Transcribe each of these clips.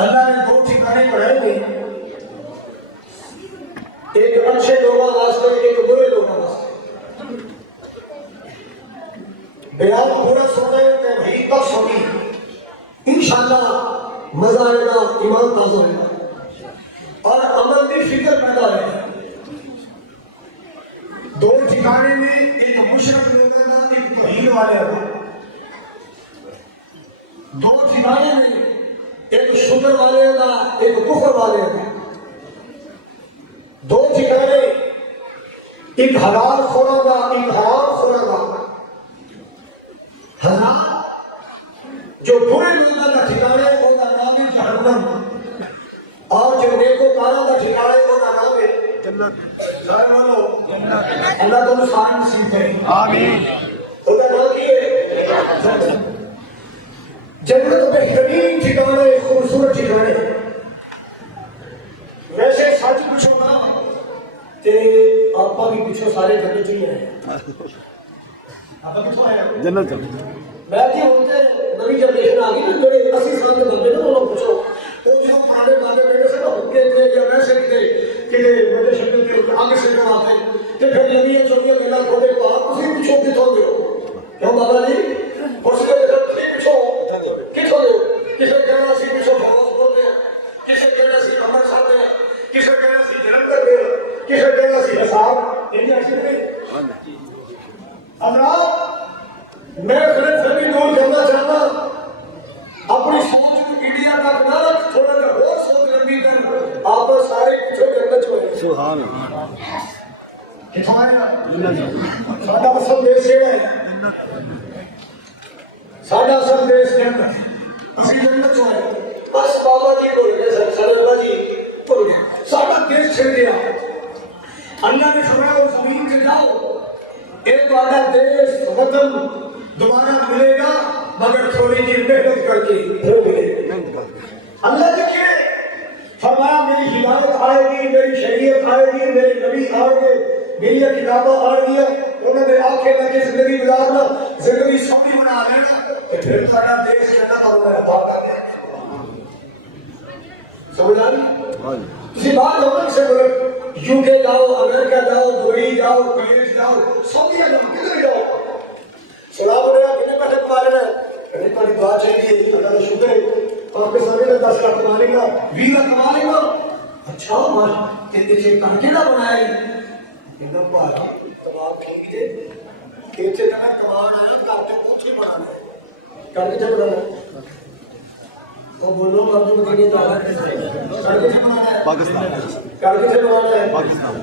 اللہ نے دو ٹھکانے پڑھائے گے، ایک اچھے لوگوں واسطے، ایک برے لوگوں واسطے۔ بیان پورا سن رہے ہیں کہ بھائی کب سنی انشاءاللہ مزہ آئے گا، ایمان تازہ ہوئے گا اور عمل کی فکر پیدا ہوئے گا۔ دو ٹھکانے میں ایک مشرک لوگوں کا، ایک توحید والے کا۔ دو ٹھکانے میں ایک شکر والے کا، ایک کفر والے کا۔ دو ٹھکانے ایک حلال خوروں کا، ایک حرام خوروں کا۔ حرام جو برے لوگوں کا ٹھکانے ان کا نام ہے جہنم، اور جو نیکوکاروں کا ٹھکانے ان کا نام ہے جنت۔ اللہ تم سائن نصیب کرے، آمین۔ ان کا نام ہے جنت۔ جنت بہترین ٹھکانے، خوبصورت ٹھکانے۔ ویسے سچ پوچھو نا کہ آپ بھی پیچھے سارے جنت ہی ہیں۔ آپ کتوں آئے ہیں؟ جنت۔ میں کہ ہوتے نئی جنریشن آ گئی نا، جڑے 80 سال کے بندے نا انہوں پوچھو، وہ جو پرانے باتیں میرے سے حکے تھے یا ویسے بھی تھے کہ بڑے شکل کے آگے سے جو آتے کہ پھر نویاں چھوٹیاں گلاں کھولے پاس اسی پوچھو کتوں گے ہو؟ کیوں بابا جی اس کے لیے پوچھو کتوں گے ہو؟ کسے کہنا سی پوچھو فوج بولتے ہیں، کسے کہنا سی امر کھاتے ہیں، کسے کہنا سی جلندر گئے، کسے کہنا سی حساب۔ یہ ایسے نہیں حضرات، میں پھر بھی دور جانا چاہتا، اپنی سوچ کو انڈیا تک نہ رکھ، تھوڑا جا اور سوچ لمبی کر، آپ سارے کچھ جنت ہوئے۔ سبحان اللہ۔ کتوں آئے گا؟ ساڈا اصل دیش یہ ہے، ساڈا اصل دیش جنت، اسی جنت ہوئے۔ بس بابا جی بول گئے، سر اللہ جی بول گئے، ساڈا دیش چھڑ گیا۔ اللہ نے فرمایا اس زمین سے جاؤ، ایک تہاڈا دیش وطن دوبارہ ملے گا مگر تھوڑی دیر محنت کر کے وہ ملے گا۔ اللہ نے کیا فرمایا میری ہدایت آئے گی، میری شریعت آئے گی، میرے نبی آئے گے، میری کتابیں آئے گی، انہوں نے آنکھیں لگے زندگی گزارنا، زندگی سونی بنا لینا، تو پھر تہاڈا دیش جنت اور میں عطا کر دیں۔ سمجھ آ رہی؟ کسی بات ہوگا سے بولے یو کے جاؤ، امریکہ جاؤ، دبئی جاؤ، پیرس جاؤ، سعودی جاؤ، کدھر جاؤ، سلام علیکم کتنے پیسے کما رہے ہیں؟ کہتے تھوڑی دعا چاہیے، اللہ کا شکر ہے پاکستانی میں 10 لاکھ کما لیں گا، 20 لاکھ کما لیں گا۔ اچھا کہتے تھے کہاں کہنا بنایا ہے؟ کہنا پارا تمام ٹھیک ہے، کہتے تھے میں کمان آیا کارتے پوچھے بنانا ہے، کر کے بنانا ہے، وہ بولو مرد مدینہ جانا ہے، کر کے بنانا ہے پاکستان، کر کے بنانا ہے۔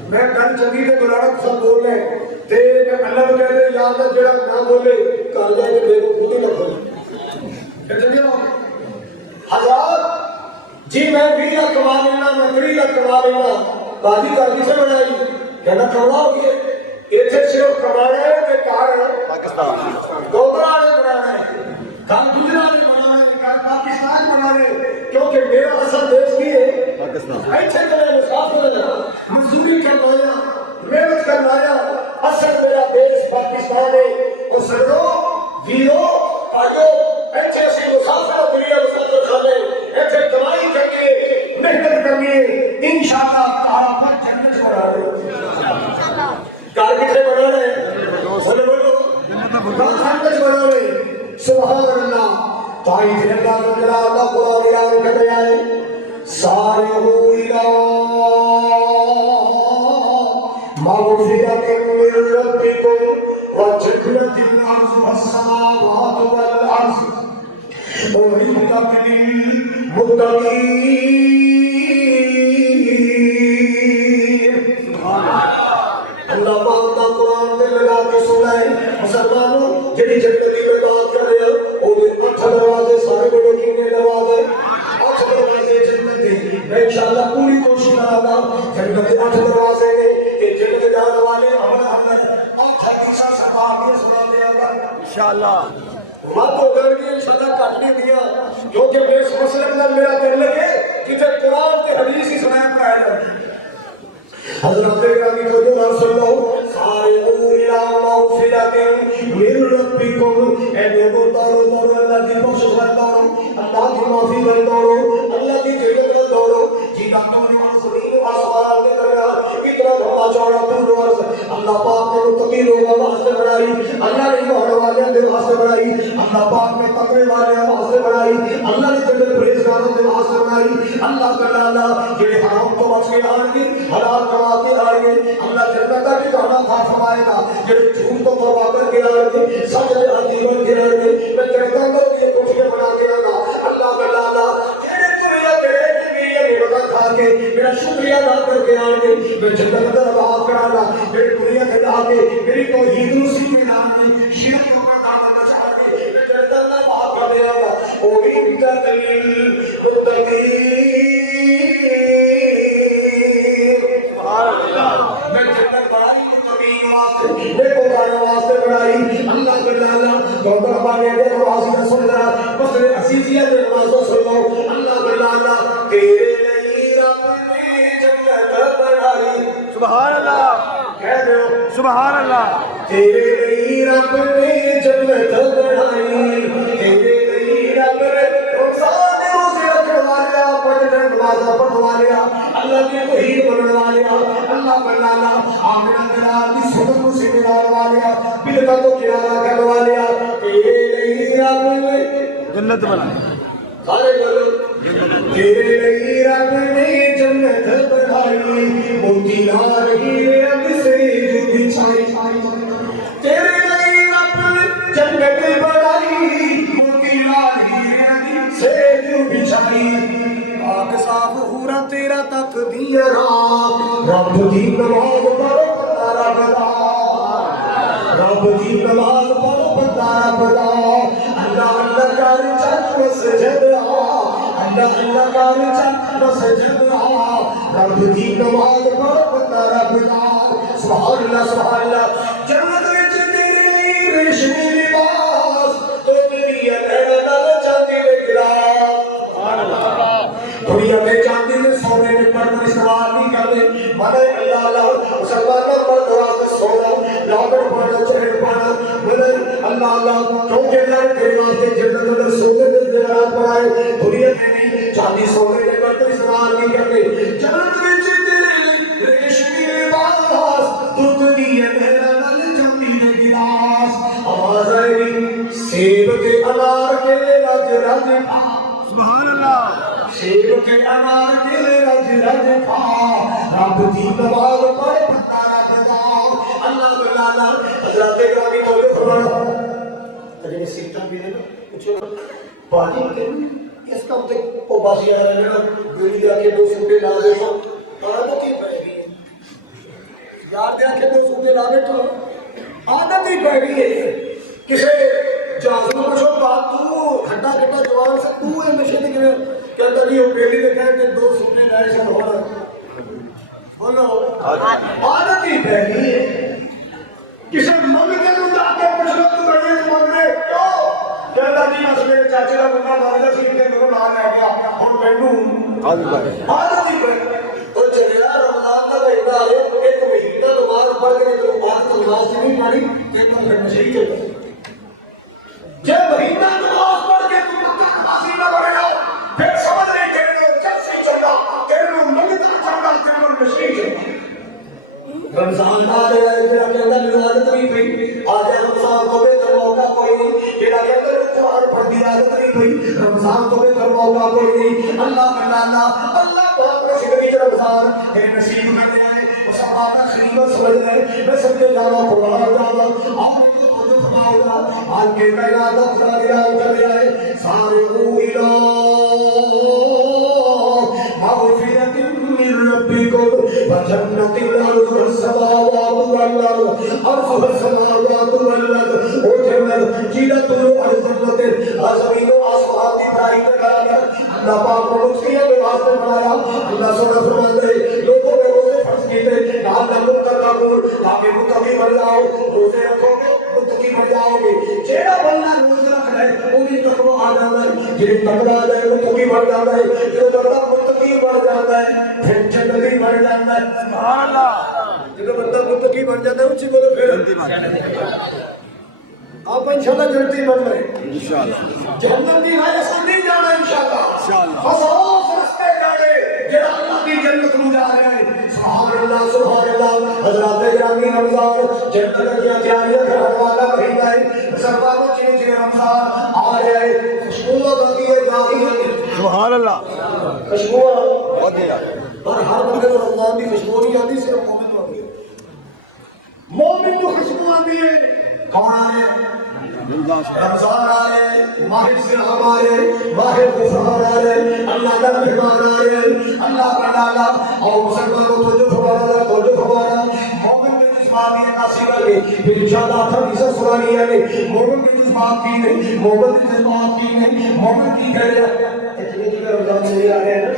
میں کل چنگی سے بلانا سب بول رہے ہیں تے میں اللہ کو کہتے ہیں یا اللہ جڑا نہ بولے کر جائے کہ میرے کو خود ہی نہ بولے۔ کہتے ہیں حضرات جی میں 20 لاکھ کما لینا، میں 30 لاکھ کما لینا، بازی کر کسے بنائی؟ کہنا کما ہو گیا، اتنے صرف کمانا ہے کہ کار پاکستان دوبرا نے بنانا ہے، کل دوسرا نے بنانا ہے، کل پاکستان بنانا ہے، کیونکہ میرا اصل دیش بھی ہے پاکستان۔ ایسے میں مسافر مزدوری کرنا آیا، محنت کرنا آیا، اصل میرا دیش پاکستان ہے۔ اور سنو ویرو آجو ایسے اسی مسافر دنیا مسافر خانے ایسے کمائی کر کے محنت کرنی ہے، انشاءاللہ تعالیٰ پر جنت بنا رہے کار کسے بنا رہے بولے بولو جنت بنا رہے۔ سبحان اللہ۔ تائید اللہ کو جلال اللہ قرآن اعلان کر رہا ہے سارعوا الی مغفرۃ من ربکم وجنۃ عرضها السماوات والارض اعدت للمتقین۔ اللہ پاک کا قرآن دل لگا کے سنا ہے مسلمانوں جڑی زندگی میں بات کر رہے ہو وہ 8 دروازے سارے بڑے کینے دروازے 8 دروازے جنت کے میں انشاءاللہ پوری کوشش کروں گا جنت کے 8 دروازے نے کہ جنت جانے والے عمل ہمیں 8 حدیثاں سنا دیا گا انشاءاللہ۔ مت ہو کر کے انشاءاللہ کٹ نہیں دیا کیونکہ میں اس مسئلے میں میرا دل لگے کہ قرآن کے حدیث ہی سنایا پڑھایا جائے۔ حضرت گرامی حضور صلی اللہ سارعوا الی مغفرۃ من ربکم اے لوگوں دوڑو دوڑو اللہ کی بخشش دوڑو، اللہ کی معافی دوڑو، اللہ کی اللہ تعالی جڑے حرام تو بچ کے آن گے حلال کما کے آئیں گے اللہ جنت کا بھی کھانا کھا فرمائے گا جڑے جھوٹ تو توبہ کر کے آئیں گے سچ دے عادی بن کے آئیں گے میں جنت کو بھی کوٹھیاں بنا کے آنا اللہ تعالی جڑے دنیا کے نعمتاں کھا کے میرا شکریہ ادا کر کے آئیں گے میں جنت کا آباد کرانا میری دنیا کے آ کے میری توحید نو سینے ڈال کے شرک کو دامن بچا کے میں جنت کا آباد کرنے آنا او عزت للمتقین سبحان اللہ میں جنت بھائی متقین واسطے دیکھو گانا واسطے بنائی اللہ تعالی تو ہمارے دے نماز کا سن رہا مسئلہ عزیزیہ دے نماز کو سن لو اللہ تعالی تیرے لیے رب نے جنت بنائی سبحان اللہ کہہ دو سبحان اللہ تیرے لیے رب نے جنت بنائی تیرے لیے رب نے روزانہ روزے رکھنے والے پڑھنے والے اللہ کے توحید بننے والے اللہ بنانا آمنہ دلال کی سنت کو سینے والے بدعت کو کنارہ کرنے والے تیرے لیے رب نے جنت بنائی سارے بولو تیرے لیے رب نے جنت بنائی موتی لال ہیرے اب سے بچھائی تیرے لیے رب نے جنت بنائی موتی لال ہیرے اب سے بچھائی پاک صاف ہورا تیرا تقدیر رب دی نماز پڑھو بندہ رب دا رب دی نماز پڑھو بندہ رب دا اللہ اللہ کر چل مسجد اللہ اللہ کر چل مسجد رب دی نماز پڑھو بندہ رب دا سبحان اللہ جنت وچ تیرے لیے ریشمی لباس تو تیری لہرا نال چاندی دے گلاس سبحان اللہ دنیا میں چاندی دے سونے میں پردہ استعمال نہیں کرتے مانے اللہ اللہ مسلمانوں مرد واسطے سونا لاکڑ پانا چہر پانا مانے اللہ اللہ کیونکہ اللہ تیرے واسطے جنت اندر سونے دے زیورات بنائے دنیا میں بھی چاندی سونے میں پردہ استعمال نہیں کرتے جنت وچ تیرے لیے ریشمی لباس دودھ دی لہرا نال چاندی دے گلاس آواز آئی سیب کے انار کے رج رج سبحان اللہ سیب کے انار کے رج رج کھا رب دی نماز پڑھ بندہ رب دا اللہ تعالی حضرات گرامی توجہ فرمانا اجے سیٹاں بھی نے پوچھو باجی کے اس کام تے او باسی آ رہے نا گولی دے کے دو سوٹے لا دے تو عادت ہی پے گئی یار دے کے دو سوٹے لا دے تو عادت ہی پے گئی ہے کسے جازو پوچھو بات تو ہٹا کٹا جوان سے تو ہے نشے دے کہ اندر یہ بیلی دے کہتے دو سوٹے لائے سے ہونا بولو عادت ہی پہ گئی ہے کسے منگتے تو جا کے پوچھ لو تو بڑے تو منگنے کہتا جی بس میرے چاچے کا بندہ مانگا سی کہ میرے نام آ گیا اور مینوں عادت ہی پہ تو چلیا رمضان کا مہینہ آ ایک مہینہ نماز پڑھ کے تو بعد نماز نہیں پڑھی کہ تم پھر مسیح چلتا جب مہینہ نماز پڑھ کے تم مکہ نمازی نہ بڑھے ہو پھر سمجھ نہیں کہ جب سے چلنا تیرے منگتا چلنا تیرے مسیح چلنا رمضان آ رہا ہے جڑا کہندا میری عادت نہیں پئی آج رمضان تو بہتر موقع کوئی نہیں جڑا کہندا قرآن پڑھ دی عادت نہیں پئی رمضان تو بہتر موقع کوئی نہیں اللہ تعالی اللہ پاک نے زندگی رمضان ہے نصیب کرنے آئے اس بات خلیفہ سمجھ رہے میں سب کے جانا قرآن جانا اور آج کے قیادت خلالیہ اتر جائے سارے اوہلا مغفرت من ربکم وجنت الارض والسماوات والارض ارض والسماوات والارض او جنت جیلت الارض جنت زمین و آسمان کی بڑائی کرانا اللہ پاک کو مجھے کے واسطے بنایا اللہ سونا فرماتے لوگوں نے روزے فرض کیتے لعلکم تتقون تاکہ متقی بن جاؤ روزے رکھو گے متقی بن جاؤ گے جیڑا بندہ روزہ رکھ رہا ہے انہیں تقوی آ جاتا ہے جیڑی تقوی آ جائے متقی بن جاتا ہے جو بندہ متقی بن جاتا ہے پھر جنتی بن جاتا ہے سبحان اللہ جو بندہ متقی بن جاتا ہے اسی بولو پھر آپ انشاءاللہ جنتی بن گئے انشاءاللہ جہنم دی راہ سے نہیں جانا انشاءاللہ خصوص رستے جانے جڑا اللہ کی جنت میں جا رہے ہیں سبحان اللہ حضرات گرامی رمضان جنت کی تیاریاں کرنے والا مہینہ ہے مسلمانوں کے رمضان آ رہے ہیں خوشبو سبحان اللہ خوشبو ودیا پر ہر بندے کو رمضان کی خوشبو نہیں آتی صرف مومن کو آتی ہے مومن کو خوشبو آتی ہے کون آ رہے ہیں رمضان آ رہے ہیں ماہ صیام آ رہے ہیں ماہ غفران آ رہے ہیں اللہ کا مہمان آ رہے ہیں اللہ کا لالا اور مسلمانوں کو جو فرمانا مومن کے جسمانی ناصرہ نے پھر انشاءاللہ آخر کی سسرانی ہے مومن کے جسمان کی نہیں مومن کے جسمان کی نہیں مومن کی کہہ رہا اتنے کی رمضان سے آ رہے ہیں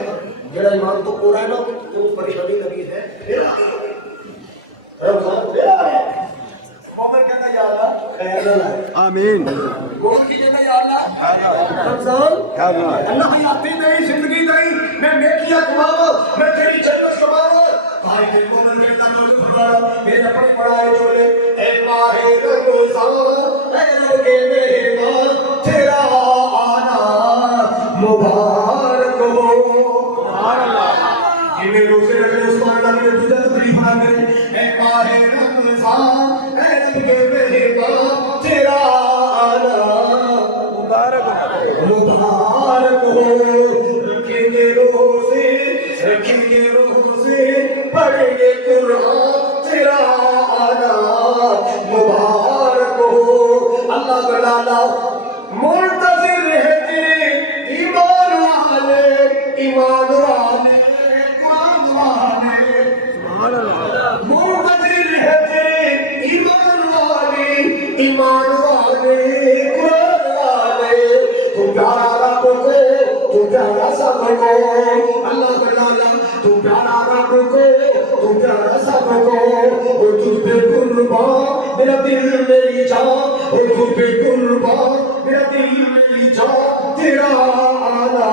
جڑا ایمان تو پورا ہے نا تو پریشانی لگی ہے پھر رمضان پھر آ رہے ہیں مومن کہنا یا اللہ خیر نہ آمین مومن کی کہنا یا اللہ رمضان اللہ کی آتی نہیں زندگی نہیں میں نیکیاں کماؤں میں تیری جنت کماؤں بھائی کے مومن کہنا نوز فرمایا میرے اپنی پڑھائے چھوڑے اے ماہ رمضان اے رب کے مہمان تیرا آنا مبارک ہو جنہیں روزے رکھے اس کو اللہ نے تجھے تکلیف نہ کرے اے ماہ رمضان اے رب کے مہمان تیرا آنا مبارک ہو رکھیں گے روزے پڑھیں گے قرآن تیرا آنا مبارک ہو اللہ کا لالا منتظر رہتے ایمان والے قرآن والے منتظر رہتے ایمان والے قرآن والے تو پیارا رب کو تو پیارا سب کو اللہ کا لالا تو پیارا رب کو تو پیارا سب کو وہ تجھ پہ قربان میرا دل میری جان وہ تجھ پہ قربان میرا دل میری جان تیرا آنا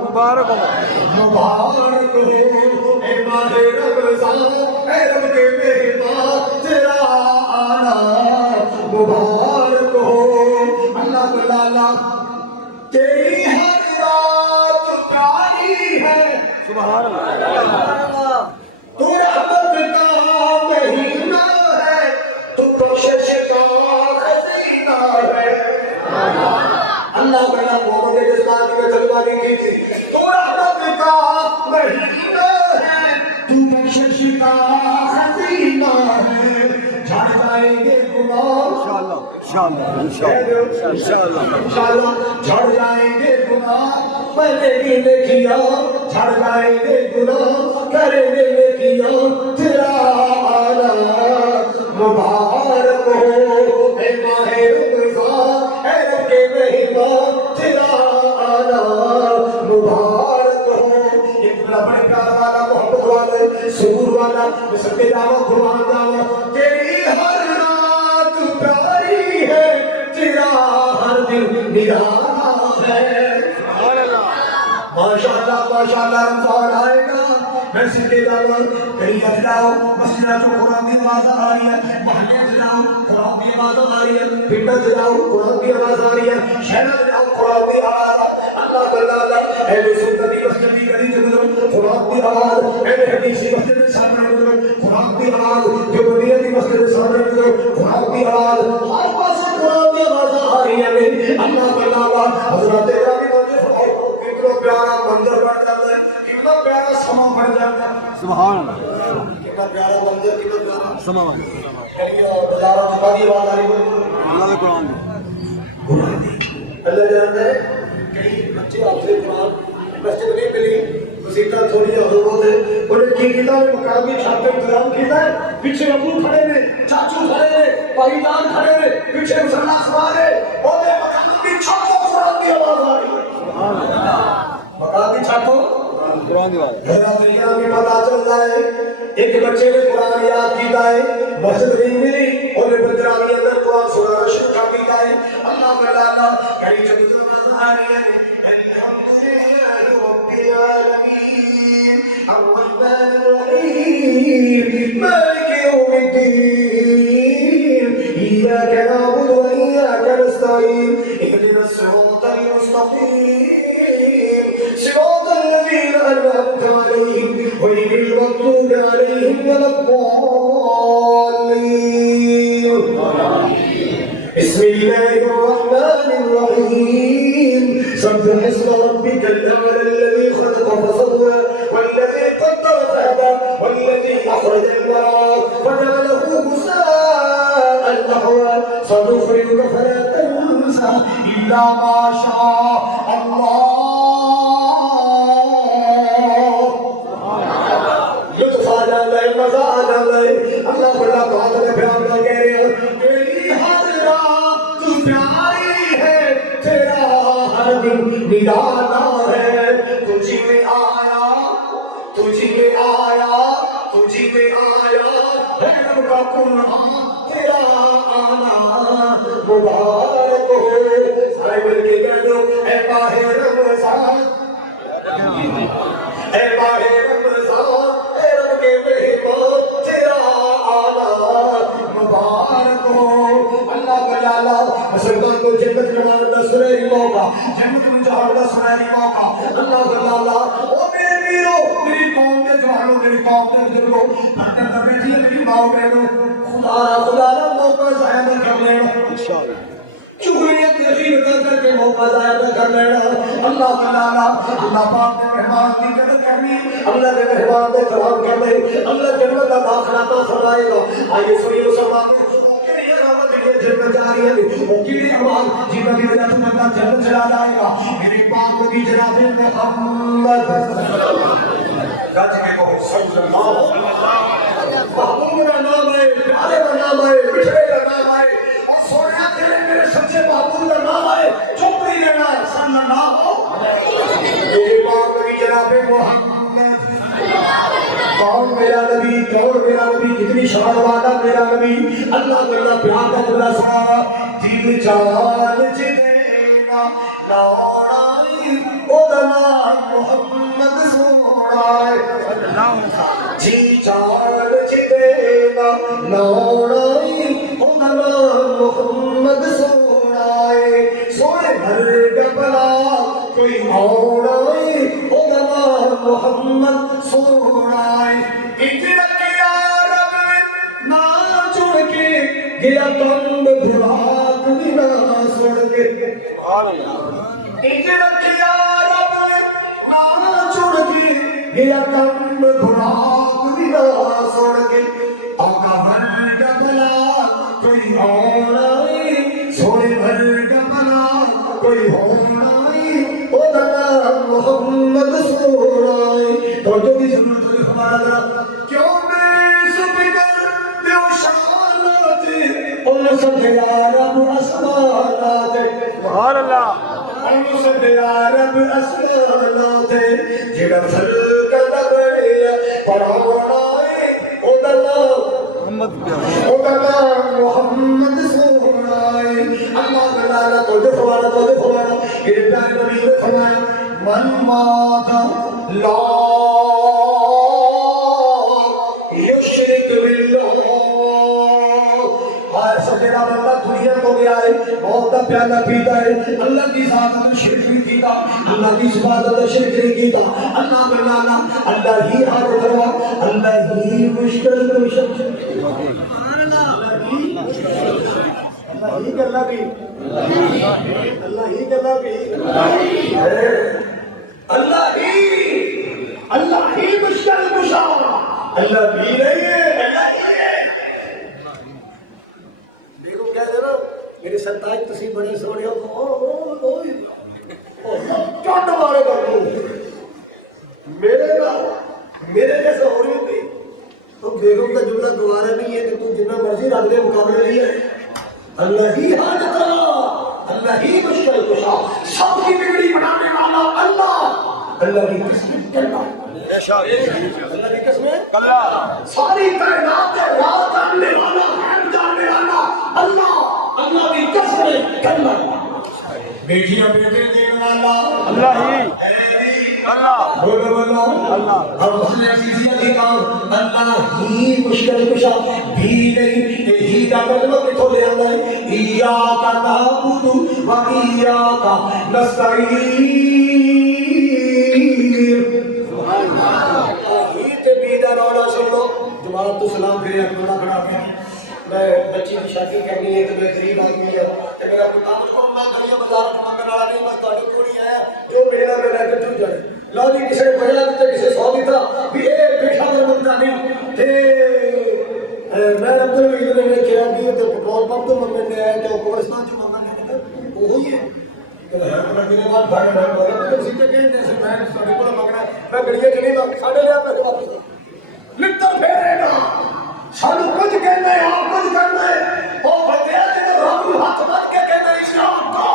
مبارک مبارک ہو اے ماہ رمضان اے رب کے مہمان تیرا آنا مبارک ہو اللہ کا لالا تیری ہر رات پیاری ہے سبحان اللہ تو رحمت کا مہینہ ہے تو بخشش کا خزینہ ہے اللہ کا محمد کے جذبات میں تلواری کی تھی تو رحمت کا مہینہ ہے تو بخشش کا خزینہ ہے جھڑ جائیں گے گناہ انشاءاللہ جھڑ جائیں گے گناہ میں نے کیا جھڑ جائیں گے گناہ کریں گے کیا تیرا آنا مبارک ہو اے ماہ رمضان اے رب کے مہمان تیرا آنا مبارک ہو ایک بڑا بڑے پیار والا محبت والا سرور والا میں سب کے دعوت قرآن دعوت تیری ہر رات پیاری ہے تیرا ہر دن نرالا ہے ماشاءاللہ رمضان آئے گا میں سکے دعوت کہیں اب جاؤ مسجدہ جو قرآن کی آواز آ رہی ہے محلے سے جاؤ قرآن کی آواز آ رہی ہے پنڈا سے جاؤ قرآن کی آواز آ رہی ہے شہر سے جاؤ قرآن کی آواز اللہ تعالیٰ اہل سنتی مسجد کی گلی سے گزرو قرآن کی آواز اہل حدیثی مسجد کے سامنے گزرو قرآن کی آواز جو مدینہ کی مسجد کے سامنے گزرو قرآن کی آواز ہر پاس قرآن کی آواز آ رہی ہے اللہ تعالیٰ حضرت پیارا منظر بڑھ جاتا ہے کتنا پیارا سما بڑھ جاتا ہے سبحان اللہ کتنا پیارا منظر کتنا پیارا سما بازارہ چھپا دی آواز آ رہی ہے اللہ قرآن اللہ جانتا ہے کئی بچے آپ سے قرآن مسجد نہیں ملی مسیطہ تھوڑی ضرورت ہے انہیں کی کتاب مقامی چھاپ پر انتظام کیتا ہے پیچھے ابو کھڑے نے چاچو کھڑے نے بھائی جان کھڑے نے پیچھے مسلح سوار ہے اور مقامی چھاپ پر قرآن کی آواز آ رہی ہے مقامی چھاپو قرآن کی بات میرا طریقہ بھی پتا چلتا ہے ایک بچے نے قرآن یاد کیتا ہے مسجد نہیں ملی اور بندرانی اندر قرآن سنا شروع کر دیتا ہے اللہ تعالیٰ کہیں چند آ رہی ہے الحمدللہ رب العالمین الرحمن الرحیم مالک یوم الدین ایاک نعبد و ایاک نستعین اهدنا الصراط المستقیم صراط الذين أنعمت عليهم غير المغضوب عليهم ولا الضالين بسم الله الرحمن الرحيم ربك الأعلى الذي خلق فسوى والذي قدر فهدى والذي أخرج المرعى فجعله غثاء نحوا سنقرئك فلا تنسى إلا ما شاء الله. لطف آ جاتا ہے، مزہ آ جاتا ہے. اللہ بڑا بہت پیار نہ کہہ رہے ہیں تیری ہر رات پیاری ہے، تیرا ہر دن نرالا ہے. تجھ میں آیا تجھ میں آیا تجھ میں آیا ہے رب کا قرآن، تیرا آنا مبارک ہو. سارے مل کے کہہ دو اے ماہ رمضان، اے ماہ رمضان، اے رب کے مہمان، تیرا آنا مبارک ہو. اللہ کا لالا مسلمان کو جنت میں جانے کا سنہری موقع، جنت میں جانے کا سنہری موقع. اللہ کا لالا او میرے میرو، میری قوم کے جوانوں، میری قوم کے بزرگوں، پھٹر کر بیٹھی ہے میری ماں بہنوں، خدا را موقع ضائع نہ کر لینا، شکریت یقین کر کے موقع ضائع نہ کر لینا. اللہ کا لالا اللہ پاک نے مہمان کی قدر کرنی، اللہ کے مہمان نے کرام کرنے، اللہ جنت کا داخلہ عطا فرمائے گا. آئیے سنیے مسلمانوں، جنت جاری ہے وہ کیڑے اعمال جن کی وجہ سے اللہ جنت چلا جائے گا. میری پاک نبی جناب محمد گج کے کہو صلی اللہ علیہ وسلم. محبوب کا نام ہے، پیارے کا نام ہے، بچھڑے کا نام ہے، اور سونے تیرے میرے سچے محبوب کا نام ہے. چپ نہیں رہنا ہے صلی اللہ علیہ وسلم. میری پاک نبی جناب محمد کون میرا نبی، کون میرا نبی، کتنی شان والا میرا نبی. اللہ کو اللہ پیار کا بلا سا دل جان جدینا لوڑائی او دمان محمد سوڑائے. جی جان جدینا لوڑائی او دمان محمد سوڑائے. سوئے بھر ڈبلا کوئی اوڑائی او دمان محمد سوڑائے. اتنا کیا رب نہ چھوڑ کے گیا کمب بھراک بھی نہ سوڑ کے. اتنا کیا رب نہ چھوڑ کے گیا کمب بھراک بھی نہ سوڑ کے. آقا بھر ڈبلا کوئی اور آئی، سوڑے بھر ڈبلا کوئی اور آئی او دنا محمد سوڑائے. تو جو بھی ضرورت ہوئی ہمارا ذرا کیوں میں سب کر دیو شانات ان سب یا رب اسمانات. سبحان اللہ. ان سب یا رب اسمانات جڑا پھر کتا بڑے پڑھاوڑائے او دنا محمد سوڑائے. اللہ تعالیٰ تو جو فرمانا کہ پیارے نبی نے فرمایا من مات لا یشرک باللہ. ایسا تیرا بندہ دنیا کو گیا ہے، موت کا پیالہ پیتا ہے، اللہ کی ذات میں شرک نہیں کیتا، اللہ کی صفات میں شرک نہیں کیتا. اللہ بنانا اللہ ہی حاضر کروا، اللہ ہی مشکل کشا. اللہ ہی کرنا بھی، اللہ ہی کرنا بھی، اللہ ہی مشکل کشا. اللہ بھی نہیں ہے، اللہ ہی ہے. دیکھو کیا ذرا میرے ستاج تسی بڑے سوڑے ہو چوٹ مارے بابو میرے جیسا ہو رہی ہوگی. تو بیگم کا جملہ دوبارہ نہیں ہے کہ تو جتنا مرضی رکھ دے مقابلے نہیں ہے. اللہ ہی حاجت روا، اللہ ہی مشکل کشا، سب کی بگڑی بنانے والا اللہ. اللہ کی قسم اللہ کی قسم ساری کائنات کا راز جاننے والا، غیب جاننے والا اللہ. اللہ کی قسم اللہ. بیٹیاں بیٹے دینے والا اللہ ہی. اللہ بولو بولو اللہ. اور حسن عزیزیہ کی کام اللہ ہی مشکل کشا بھی نہیں. ہی کا کلمہ کتوں لے آنا ہے؟ ایاک نعبد و ایاک نستعین. ہی تے بھی دا رونا سن لو. جماعت تو سلام کرے اپنا کھڑا پیا. میں بچی کی شادی کرنی ہے تو میں غریب آدمی ہے، میرا کوئی کام کروں، میں گلیاں بازار منگن والا نہیں، میں تھوڑے کول ہی آیا جو میرا لو جی کسی نے 50 دیتے کسی 100 دیتا بھی یہ پیشہ ور بنتا نہیں تے میں عبد الوحید نے کیا کہ تے پٹرول پمپ تو منگنے نے آیا تے قبرستان چ منگنے نے وہی ہے کہ میں میرے بعد بھاگ میں کسی تے کہندے سے میں سارے کو منگنا میں گڑیے چ نہیں ساڈے لیا پیسے واپس لٹر پھیرے نا سانو کچھ کہنے ہو کچھ کرنا ہے او بندے جڑے رب نوں ہاتھ بن کے کہندے اسلام کا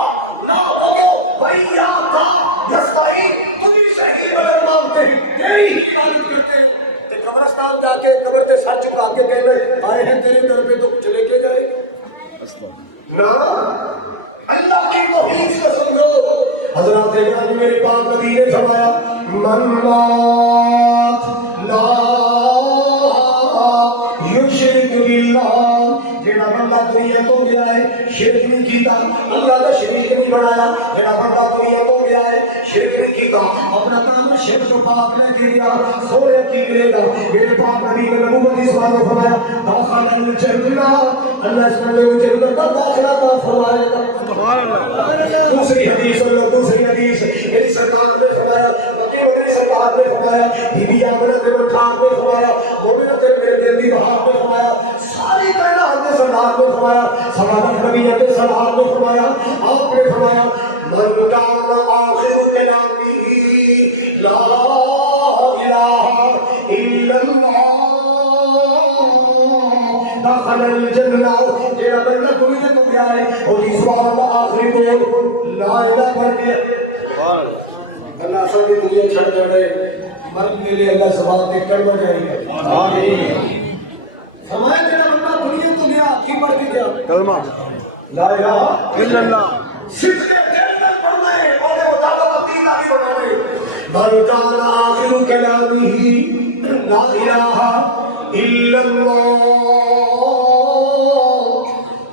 لا بولو بھیا کا یسائی تجھی صحیح بدل مانگتے ہیں تیری ہی عبادت کرتے ہیں تے قبرستان جا کے قبر تے سر جھکا کے کہنے آئے ہیں تیرے در پہ تو کچھ لے کے جائے نا اللہ کی توحید کو سمجھو حضرات گرامی میرے پاک نبی نے فرمایا من مات لا یشرک باللہ جڑا بندہ دنیا تو گیا ہے شرک نہیں کیتا اللہ کا شریک نہیں بنایا جڑا بندہ دنیا تو گیا ہے شرک نہیں کیتا اپنا کام شرک و پاک نہ کیا سونے کی ملے گا میرے پاک نبی نے نبوت اس بات کو فرمایا داخل الجنہ اللہ اس بندے کو جنت کا داخلہ عطا فرمائے گا دوسری حدیث میری سرکار نے فرمایا میری سرکار نے فرمایا بی بی آمنہ کے مٹھان نے فرمایا مومنہ کے میرے دل دی بہار نے فرمایا ساری کائنات نے سرکار نے فرمایا سلام نبی نے سرکار نے فرمایا آپ نے فرمایا من کان آخر کلامہ لا الہ الا اللہ دخل الجنہ جڑا بندہ دنیا تو گیا ہے اور اس بات آخری بول لا الہ پڑھ کے اللہ سب دنیا چھڑ جڑے مرد کے لیے اللہ سبحانہ تے کلمہ چاہیے آمین فرمایا جڑا بندہ دنیا تو گیا کی پڑھ کے گیا کلمہ لا الہ الا اللہ صرف کلمہ پڑھنا ہے اور مطابق دین بھی بنانا ہے من کان آخر کلامہ لا الہ الا اللہ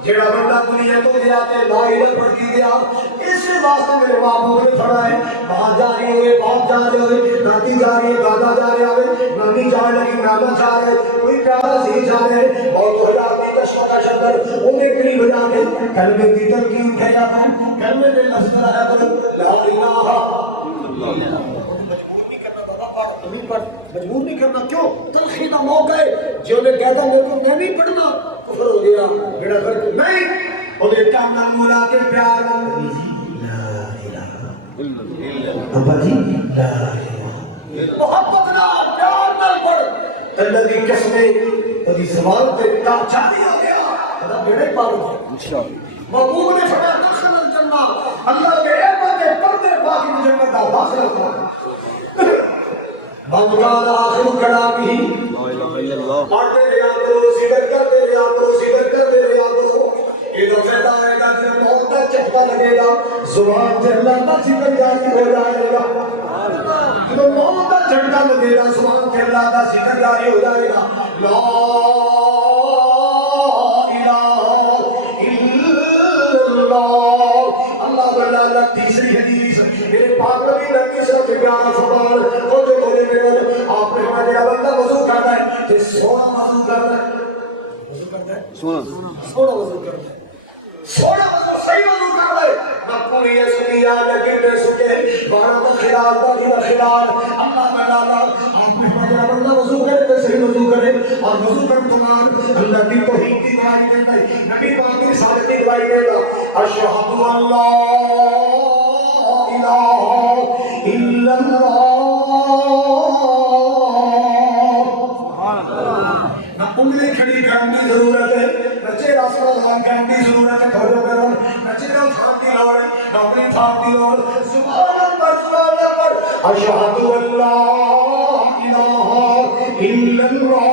جڑا بندہ دنیا تو گیا تے لا الہ پڑھ کے گیا اس واسطے میرے محبوب نے فرمایا ماں جا رہی ہے باپ جا رہے ہوئے دادی جا رہی ہے دادا جا رہے ہوئے نانی جا رہی نانا جا رہے کوئی پیارا سی جا رہے بہت ہزار کی کشمکش اندر انہیں قریب جا کے کلمے کی تلقین کیا جاتا ہے کلمے میں لفظ آیا کرو لا الہ مجبور نہیں کرنا کیوں تلخی کا موقع ہے جو میں کہتا میرے کو میں نہیں پڑھنا کفر ہو گیا میرا گھر کو نہیں انہیں کام ملا کے پیار لا الہ ابا جی لا محبت نال پیار نال پڑھ اللہ کی قسمیں تیری زبان پہ تاچاری ہو گیا اللہ بیڑے پار ہو گیا انشاءاللہ محبوب نے فرمایا دخل الجنہ اللہ کے رحمت کے پردے پاک کی جنت کا داخلہ کر من کان آخر کلامہ لا الہ الا اللہ پڑھتے رہا کرو ذکر کرتے رہا کرو ذکر کرتے رہا کرو یہ تو فائدہ آئے گا جب موت کا چپتا لگے گا زبان سے اللہ کا ذکر جاری ہو جائے گا جب موت کا جھٹکا لگے گا زبان سے اللہ کا ذکر جاری ہو جائے گا لا اللہ تیسری حدیث میرے پاک نبی نے تیسرا پیارا فرمان وہ جو بولے میرے آپ نے ہمارا جڑا بندہ وضو کرتا ہے کہ سونا وضو کرتا ہے وضو کرتا ہے سونا وضو کرتا ہے سونا وضو صحیح وضو کرتا ہے نہ پوری ہے سنیا لگی بے سکے بارہ کا خلال باقی کا خلال اللہ تعالیٰ آپ نے ہمارا جڑا بندہ وضو کرے تو صحیح وضو کرے اور وضو کرنے کے بعد اللہ کی توحید کی گواہی دیتا ہے نبی پاک کی رسالت کی گواہی دیتا اشہد ان لا الہ الا اللہ نہ انگلی کھڑی کرنے کی ضرورت ہے نہ چہرہ سلام کرنے کی ضرورت ہے کھڑو کرو نہ چہرہ تھام کی لوڑ ہے نہ اپنی تھام کی لوڑ سبحان اللہ اشہد ان لا الہ الا اللہ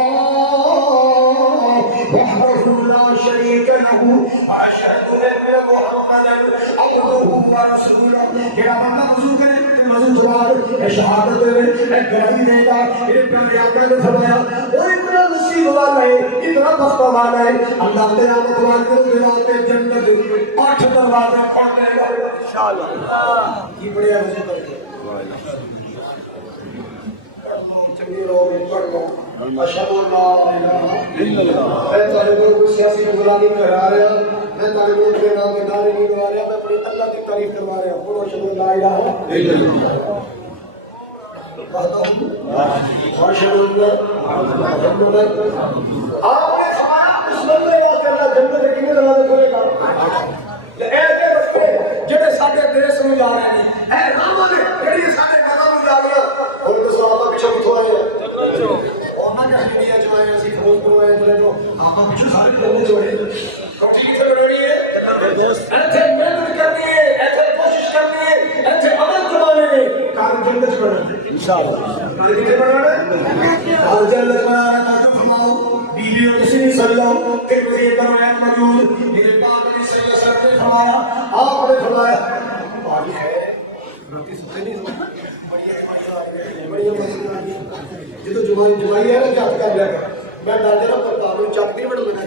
وحدہ لا شریک لہ واشہد ان محمدا عبدہ ورسولہ کیا بندہ وضو کرے وضو دوار شہادت دے گواہی دے گا میرے پیارے آقا نے فرمایا وہ اتنا نصیب والا ہے اتنا بختہ والا ہے اللہ تیرا متوان کو دلاتے جنت 8 دروازے کھول دے گا انشاءاللہ یہ بڑے وضو کر کے چنگی رو پڑھ لو اشہد ان لا الہ الا اللہ میں تمہیں کوئی سیاسی غلامی کرا رہا میں تمہیں کوئی نام کے نعرے نہیں لگا رہا میں اپنے اللہ کی تعریف کروا رہا ہوں اشہد ان لا الہ الا اللہ وحدہ لا شریک لہ آپ نے فرمایا اس بندے واسطے اللہ جنت کے کتنے دروازے کھولے گا ایسے بچے جڑے ساڈے دیس میں جا رہے ہیں اے راما نے جڑی ساڈے قدم میں جا رہی ہے اور تو صحابہ پیچھے کتوں آئے ہیں اور نہ کہ انڈیا جو آئے اسی فروز کو آئے بولے تو آقا پیچھے سارے جنت جو آئے کوٹھی کتنے بنانی ہے ایسے محنت کرنی ہے ایسے کوشش کرنی ہے ایسے عمل کروانے ہیں کام جنت بنانا ہے انشاءاللہ کام کتنے بنانا ہے اور جنت بنانا ہے تو فرماؤ بیویوں کسی سلام پھر مجھے فرمایا موجود میرے پاک نے صحیح اثر نے فرمایا آپ نے فرمایا پانی ہے راتی ستے نہیں بڑی جدو جمائی ہے نا جات کر لیا میں ڈر جا پر کام چک نہیں بڑھ بنا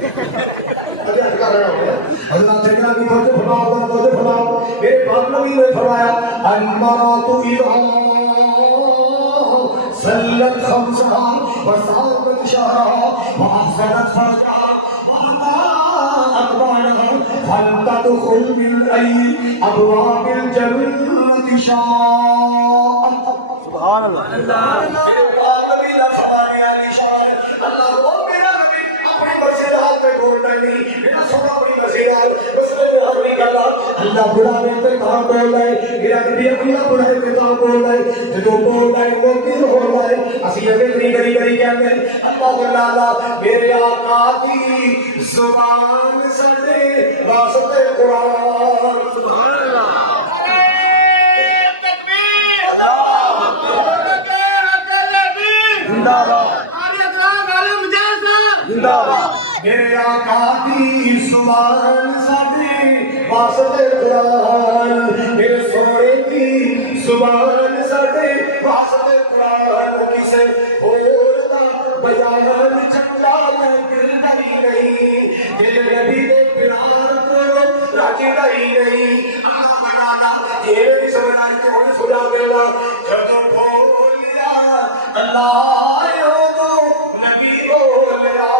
ابھی ہاتھ کر رہا ہوں حضرات نے کہا کہ بہت فرماؤ بہت فرماؤ میرے پاک نبی نے فرمایا المرأۃ اذا سلت خمسها وصامت شهرها وأحسنت فرجها وأطاعت أقوالها فلتدخل من أي أبواب الجنة شاءت. سبحان اللہ. اللہ بڑا میں کہاں بول رہا ہے میرا نبی اپنا بڑا میں کہاں بول رہا ہے جو بول رہا ہے وہ کس ہو رہا ہے اسی اگر گری گری کہتے ہیں اللہ تعالیٰ میرے آقا کی زبان سے واسطے قرآن. سبحان اللہ. زندہ باد زندہ باد. میرے آقا کی زبان سے واسطے قرآن میرے سونے کی زبان سے واسطے قرآن کسے اور دا بیان چنگا میں گرتا ہی نہیں جن نبی دے پیار کو راجی ہی نہیں. اللہ بنانا یہ بھی سمجھائی کہ ہوں سنا دینا جب بولیا اللہ تو نبی بولیا.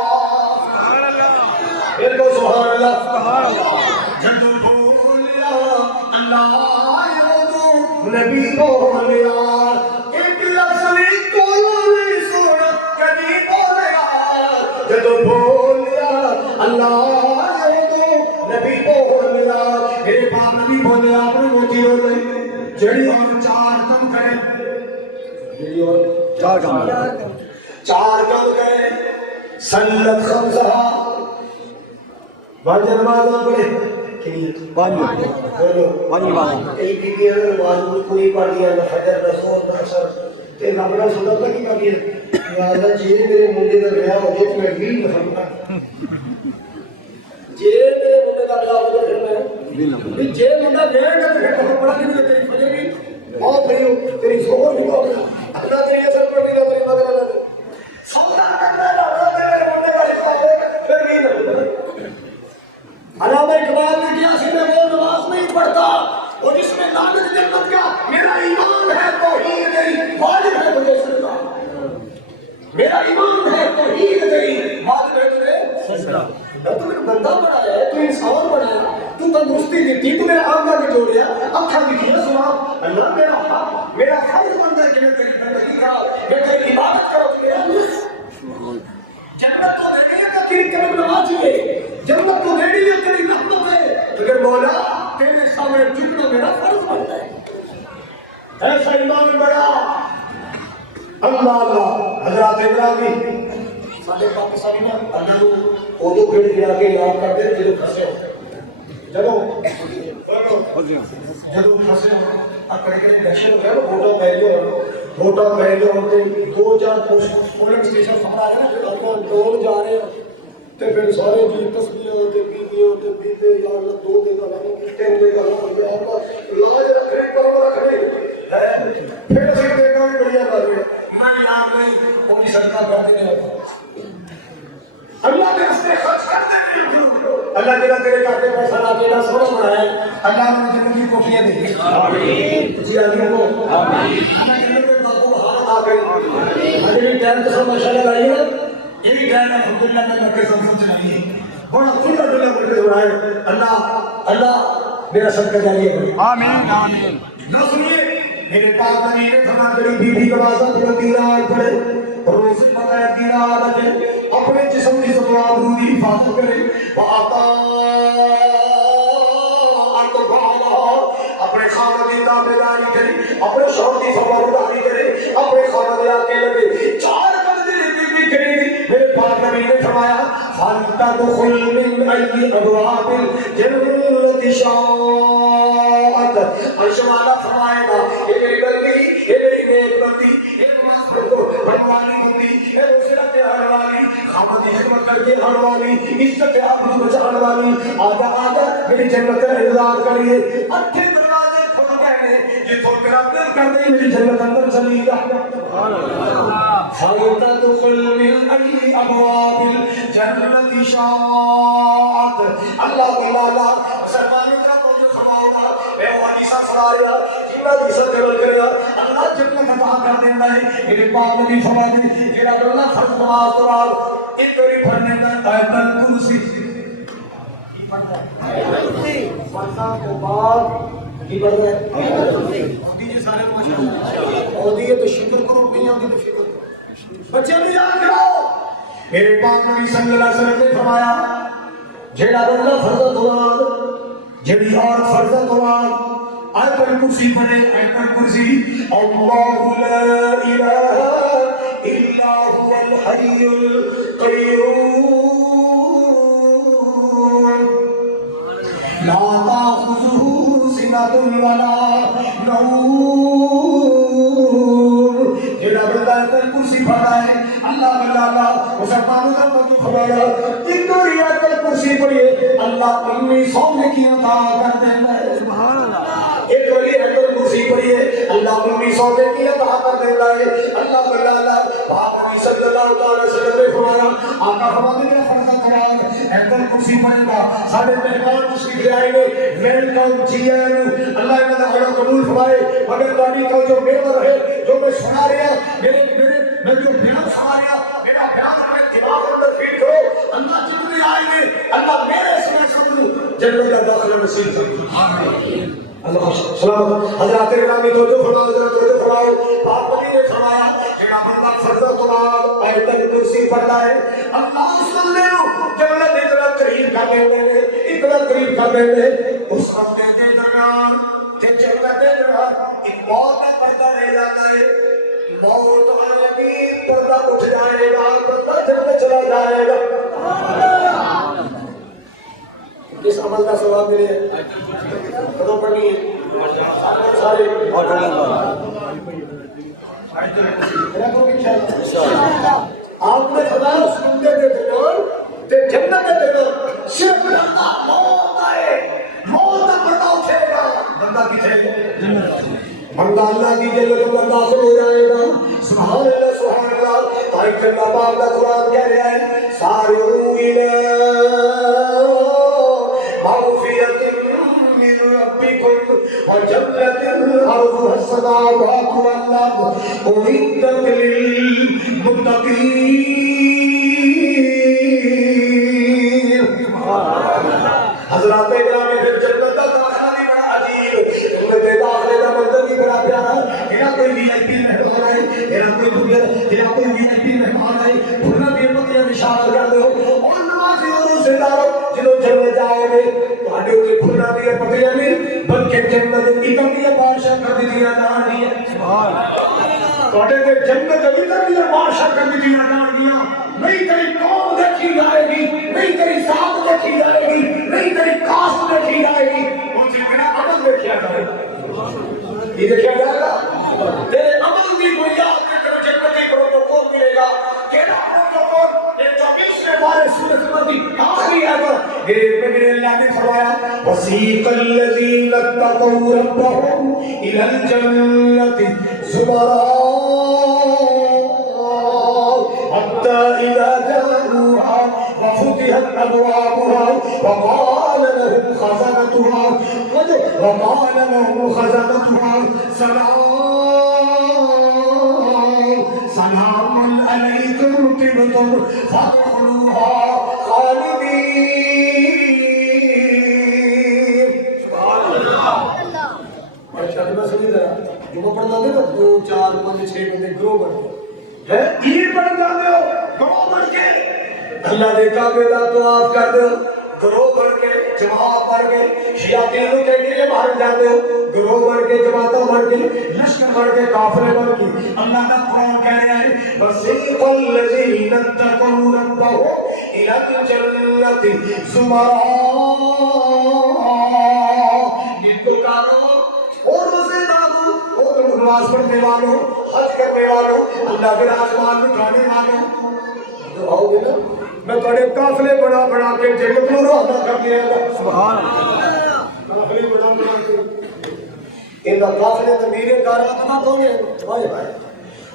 سبحان اللہ. ایک تو سبحان اللہ. سبحان اللہ. جب بولیا اللہ تو نبی بولیا ایک لفظ کو نہیں سنا کبھی بولیا جب بولیا اللہ تو نبی بولیا. میرے باپ نبی بولیا اپنے موتی ہو گئے جڑی اور چار کم کرے جڑی اور چار کام کرے سلت خمسہ بانجھ نمازاں پڑھے پانچ نمازاں ایک بی نماز کوئی پڑھ لیا نہ فجر نہ ظہر نہ عصر تے رب نے سنت کا کی کر لیا یا اللہ جی میرے منڈے کا بیاہ ہو جائے تو میں بھی نفل پڑھا جی میرے منڈے کا بیاہ ہو جائے میں جی منڈا بیاہ گا تو پھر نفل پڑھا نہیں مجھے تیری فجر بھی بہت بھئی تیری ظہر بھی بہت اللہ تیری اثر پڑھ نہیں تیری مگر اللہ سودا کرنا ہے میرے منڈے کا رشتہ ہے پھر بھی نفل علامہ اقبال نے کیا سی میں وہ نماز نہیں پڑھتا اور جس میں لعنت جنت کا میرا ایمان ہے توحید نہیں واجب ہے مجھے سجدہ. میرا ایمان ہے توحید نہیں واجب ہے مجھے سجدہ. تو میرا بندہ بنایا ہے تو انسان بنایا تو تندرستی دیتی تو میرا آنگا بھی جوڑیا اکھا بھی کیا سنا اللہ میرا حق میرا فرض بنتا ہے کہ میں تیری بندگی کرا میں تیری عبادت کروں. جنت تو دینی ہے تو تیری قدم نوازی ہے جنت تو دینی ہے تیری رحمت ہے اگر مولا تیرے سامنے جھکنا میرا فرض بنتا ہے. ایسا ایمان بڑا اللہ اللہ حضرات ابراہیم سارے پاکستانی نا اللہ کو اودو بھیڑ گرا کے یاد کرتے ہیں جدو پھنسے ہو جدو پھنسے ہو اب کڑے کڑے الیکشن ہو گیا ووٹاں پہ جو ہوتے دو چار پولنگ اسٹیشن سامنا ہے نا جو ڈول جا رہے ہیں تے پھر سارے جی تسبیحاں تے بیتے یا اللہ دو دے گا تین دے گا یا اللہ لاج رکھ رہے پروا رکھ رہے پھر اسی دیکھا بھی بڑھیا کر رہے میں یاد نہیں وہ صدقہ کر دینے اللہ کے راستے خرچ کرتے نہیں اللہ جگہ تیرے گھر پہ پیسہ لا کے سونا بنایا اللہ نے جنت کی کوٹھیاں دے آمین جی آمین آمین اللہ جنت میں باقو حالت آ گئی مجھے بھی ٹائم تو سب ماشاءاللہ لائیے نا یہ بھی ٹائم الحمدللہ میں مکے سب کچھ چلائیے بڑا خود اللہ کر کے سنائے اللہ اللہ میرا صدقہ جاری ہے آمین آمین. نہ سنیے میرے پاک نبی نے فرمایا میری بیوی کا واسطہ تو دینار پڑے روزے بغیر دینار رکھے اپنے جسم کی سب آبرو کی حفاظت کرے وآتا اپنے خاندان کی تابعداری کرے اپنے شوہر کی فرمانبرداری کرے اپنے خاندان کے آگے لگے چار بندے بھی کرے گی میرے پاک نبی نے فرمایا فَلْتَدْخُلْ مِنْ أَيِّ أَبْوَابِ الْجَنَّةِ شَاءَتْ عرش والا فرمائے گا یہ میری بندی یہ میری نیک بندی یہ نماز پڑھو بنوالی بندی یہ روزہ تہار والی خامد خدمت کر کے ہر والی عزت آبرو بچانے والی آجا آجا میری جنت کا انتظار کریے اٹھے دروازے کھول گئے ہیں یہ تو تیرا دل کر دے میری جنت اندر چلی گا فَلْتَدْخُلْ مِنْ أَيِّ أَبْوَابِ الْجَنَّةِ شَاءَتْ اللہ بلالا مسلمانوں کا پوچھو سماؤنا میں وہ حدیثہ سنا رہا جنہ حدیثہ دیول کریا اللہ جنت عطا کر دینا ہے میرے پاک نبی فرما دے جیڑا اللہ فرض نماز تو بعد ایک دوری پڑھنے کا آیت الکرسی فرضاں کے بعد کی پڑھنا ہے ہوتی جی سارے ماشاءاللہ ہوتی ہے تو شکر کرو نہیں ہوتی تو شکر کرو بچے بھی یاد کرو میرے پاک نبی صلی اللہ علیہ وسلم نے فرمایا جیڑا بندہ فرض دوان جیڑی اور فرض دوان آیت الکرسی پڑھے آیت الکرسی اللہ لا الہ الا هو الحی القیوم لا تأخذه سنة ولا نوم جیڑا بندہ آیت الکرسی پڑھا ہے اللہ اللہ مسلمانوں کا موضوع فرمایا جتنی آیت الکرسی پڑھیے اللہ 1900 کی عطا کر دینا ہے سبحان اللہ ایک ولی آیت الکرسی پڑھیے اللہ 1900 کی عطا کر دینا ہے اللہ اللہ بھاگ نبی صلی اللہ علیہ وسلم نے فرمایا آقا فرماتے میرا فرض قرآن آیت الکرسی پڑھے گا سارے مہمان تشریف لے آئے گے ویلکم جی اللہ انہوں نے خدا قبول فرمائے مگر دانی کا جو میرا ہے جو میں سنا رہا میں جو بیان سنا رہا میرا بیان اپنے دماغ اندر فیل کرو اللہ جتنے آئے گے اللہ میرے سمجھ سمجھو جنت کا داخلہ نصیب کرو آمین اللہ سلام حضرات گرامی توجہ فرماؤ توجہ فرماؤ پاک نبی نے فرمایا کہ بندہ فرض قرآن آیت الکرسی پڑھتا ہے اللہ اس بندے کو جنت اتنا قریب کر دینے اتنا قریب کر دینے اس رفتے کے درمیان تے جنت کے درمیان ایک موت کا پردہ رہ جاتا ہے موت آنی پردہ اٹھ جائے گا بندہ جنت چلا جائے گا اس عمل کا ثواب ملے کدوں پڑھنی ہے سارے آپ نے خدا سنتے کے درمیان تے جنت کے درمیان صرف بندہ موت آئے موت کا پردہ اٹھے گا بندہ کتنے بندہ اللہ کی جنت میں داخل ہو جائے گا سبحان اللہ تاریخ اللہ پاک کا قرآن کہہ رہا ہے سارعوا الی مغفرۃ من ربکم وجنۃ عرضها السماوات والارض اعدت للمتقین حضرات اکرام پھر جنت کا داخلہ بھی بڑا عجیب جنت داخلے کا منظر بھی بڑا پیارا میرا کوئی وی آئی پی مہمان آئے میرا کوئی وی آئی پی مہمان آئے پورا بھی مطلب نشان کر دو اور نمازی اور روزے دارو جنہوں جنت جاؤ گے تھوڑے اتنے پورا بھی پتہ نہیں بلکہ جنت اتم بھی بادشاہ کر دی دیا جان دی ہے تھوڑے کے جنت اتم بھی بادشاہ کر دی دیا جان دیا نہیں تیری قوم دیکھی جائے گی نہیں تیری ذات دیکھی جائے گی نہیں تیری کاسٹ دیکھی جائے گی ان سے بنا عمل دیکھا جائے گا یہ دیکھا جائے گا تیرے عمل کی بنیاد کی طرف جنتی پروٹوکول ملے گا تیرا پروٹوکول یہ 24 بارے سورۃ نمبر کی آخری آیت میرے اللہ نے فرمایا وسیق الذین اتقوا ربهم الی الجنۃ زمرا حتى إذا جاءوها وفتحت أبوابها وقال لهم خزنتها سلام عليكم طبتم فادخلوها خالدين. 2 4 5 6 بندے گروہ بن کے یہ بن جاتے ہو گروہ بن کے اللہ دے کعبے دا طواف کر دو گروہ بن کے جماعت بن کے شیاطین کے لیے باہر جاتے ہو گروہ بن کے جماعتیں بن کے لشکر بن کے قافلے بن کے اللہ کا قرآن کہہ رہا ہے وسیق الذین اتقوا ربهم الى الجنة زمرا نکارو اور روزے دارو اور نماز پڑھنے والوں حج کرنے والوں اللہ کے آسمان میں کھانے والوں جو آؤ گے نا میں بڑے قافلے بنا بنا کے جنت میں روانہ کر دیا سبحان اللہ قافلے بنا بنا کے ان قافلے میں میرے کارا پتہ کون ہے بھائی بھائی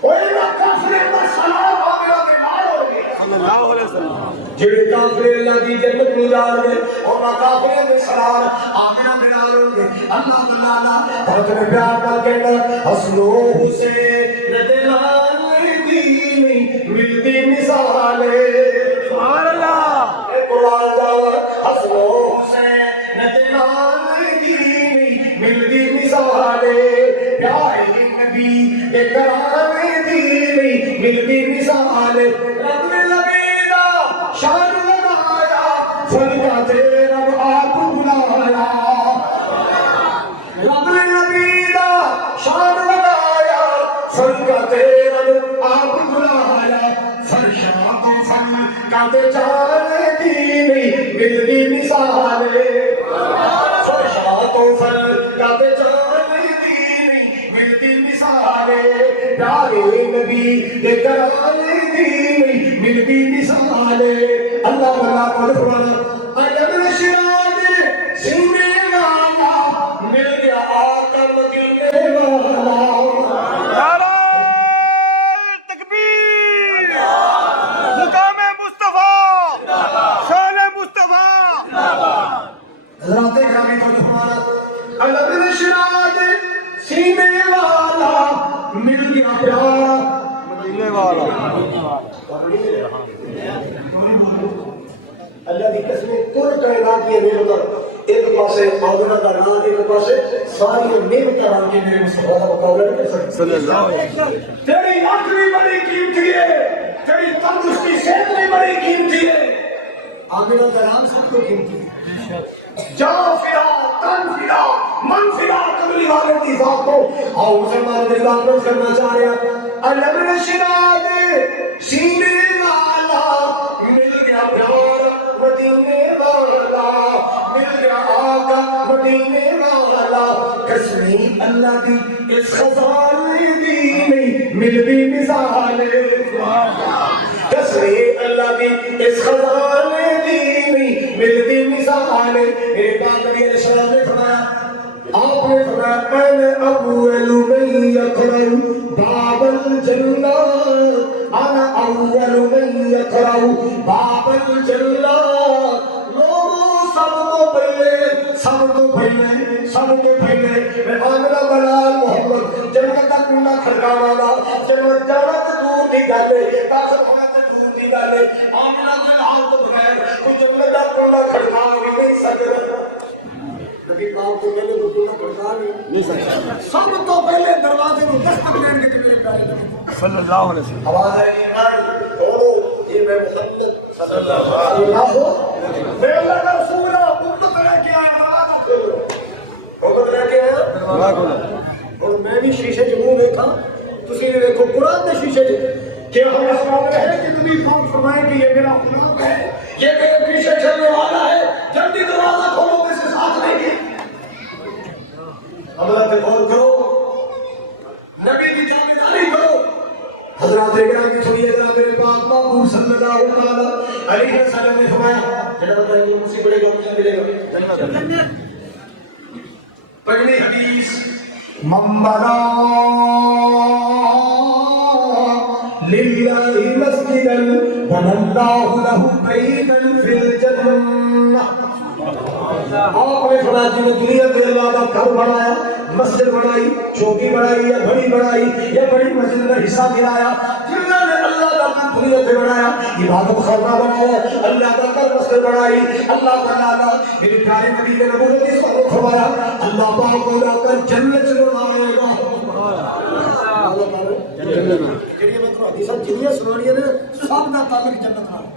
اوے قافلے میں سلام ہو گیا کہ نال ہو گیا صلی اللہ علیہ وسلم جڑے قافلے اللہ کی جنت میں جا رہے اور قافلے میں سلام آمنہ بنا لیں اللہ تعالی حضرت میں پیار کا کہنا حسنو حسین دلال دی ملتی مثال سبحان اللہ قرآن جاوا حسنو حسین دلال دی ملتی مثال پیارے نبی اکرام دی ملتی مثال رب نے لگینا شان لگایا فلکا تیرا آپ بلایا رب نے لگینا شان لگایا فلکا تیرا آپ بلایا فرشا کو فن کا دے جانے دی ملتی مثال فرشا کو فن کا دے جانے دی ملتی مثال پیارے نبی دے کرانے دی ملتی مثال اللہ اللہ کو فرمانا اجب شراج سینے والا مل گیا آقا مدینے والا نعرہ تکبیر مقام مصطفیٰ شان مصطفیٰ حضرات گرامی کو فرمانا اجب شراج سینے والا مل گیا پیارا مدینے والا اللہ کی قسم کل کائنات کی نعمت ایک پاسے آمنہ کا نام ایک پاسے ساری نعمت کا نام کی میرے مصطفیٰ کا مقابلہ کر سکتے صلی اللہ علیہ وسلم تیری آنکھ بھی بڑی قیمتی ہے تیری تندرستی صحت بھی بڑی قیمتی ہے آمنہ کا نام سب کو قیمتی ہے جان فدا تن فدا من فدا قبلی والے کی ذات کو اور مسلمان دل بات کرنا چاہ رہا اللہ میں شراد سینے والا مل گیا پیار مدینے والا مل گیا آقا مدینے والا قسمی اللہ کی اس خزانے دی نہیں ملتی مثال قسمی اللہ کی اس خزانے دی نہیں ملتی مثال میرے پاک نبی علیہ السلام نے فرمایا آپ نے فرمایا انا اول من یقرأ باب الجنہ انا اول من یقرأ باب الجنہ لوگوں سب تو پہلے میں آمنہ بلال محمد جنت کا کنڈا کھڑکانا دا جنت جانا تو دور دی گالے طاقت ہونا تو دور دی گالے آمنہ بلال تو بغیر کوئی جنت کا کنڈا کھڑکا بھی نہیں سکتا نبی پاک تو پہلے اردو کا کھڑکا نہیں سکتا سب تو پہلے دروازے کو دستک دین کے میرے پیارے نبی صلی اللہ علیہ وسلم آواز ہے ایمان بولو یہ میں محمد صلی اللہ علیہ وسلم میں اللہ کا رسول ہوں امت لے کے آیا دروازہ کھولو امت لے کے آیا دروازہ کھولو اور میں بھی شیشے چ منہ دیکھا تسی نے دیکھو قرآن نے شیشے چ کہ ہم اس قابل ہے کہ نبی پاک فرمائے کہ یہ میرا غلام ہے یہ میرے پیچھے چلنے والا ہے جلدی دروازہ کھولو کسی ساتھ نہیں کی حضرت غور کرو نبی کی تابعداری کرو حضرات گرامی سنیے جناب میرے پاک محبوب صلی اللہ علیہ وسلم نے فرمایا جناب بتائیں گے مجھے بڑے گا مجھے ملے گا جنت پہلی حدیث ممبرا للہ مسجدا بنى اللہ له بیتا فی الجنہ آپ نے فرمایا جی نے دنیا کے اللہ کا گھر بنایا مسجد بنائی چھوٹی بنائی یا بڑی بنائی یا بڑی مسجد کا حصہ دلایا جنہوں نے اللہ کا گھر دنیا سے بنایا عبادت خانہ بنایا اللہ کا گھر مسجد بنائی اللہ تعالیٰ میرے پیارے نبی نے نبوت کی سبق فرمایا اللہ پاک کو لا کر جنت سے بنائے گا ਜਿਹੜੀਆਂ ਮੈਂ ਤੁਹਾਨੂੰ ਹਦੀਸਾਂ ਜਿੰਨੀਆਂ ਸੁਣਾਉਣੀਆਂ ਨੇ ਸਭ ਦਾ ਤਾਲੁਕ ਜੰਨਤ ਨਾਲ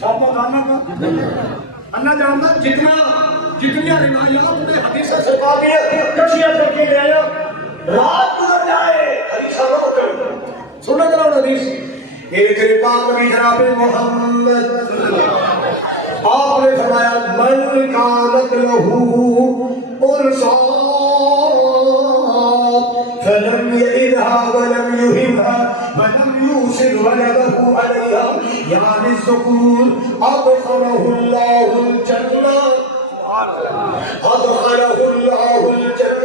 سب کو جاننا کا اللہ جاننا جتنی روایات میں حدیثیں سکھا دی کشیاں کر کے لے آیا رات گزر جائے حدیثہ نہ کر سننا کرو حدیث یہ تیرے پاک نبی جناب محمد آپ نے فرمایا من کانت لہو انصاب فلم یلدها ولم یہبها ولم یوسر ولده علیها يعني الذكور أدخله الله الجنة أدخله الله الجنة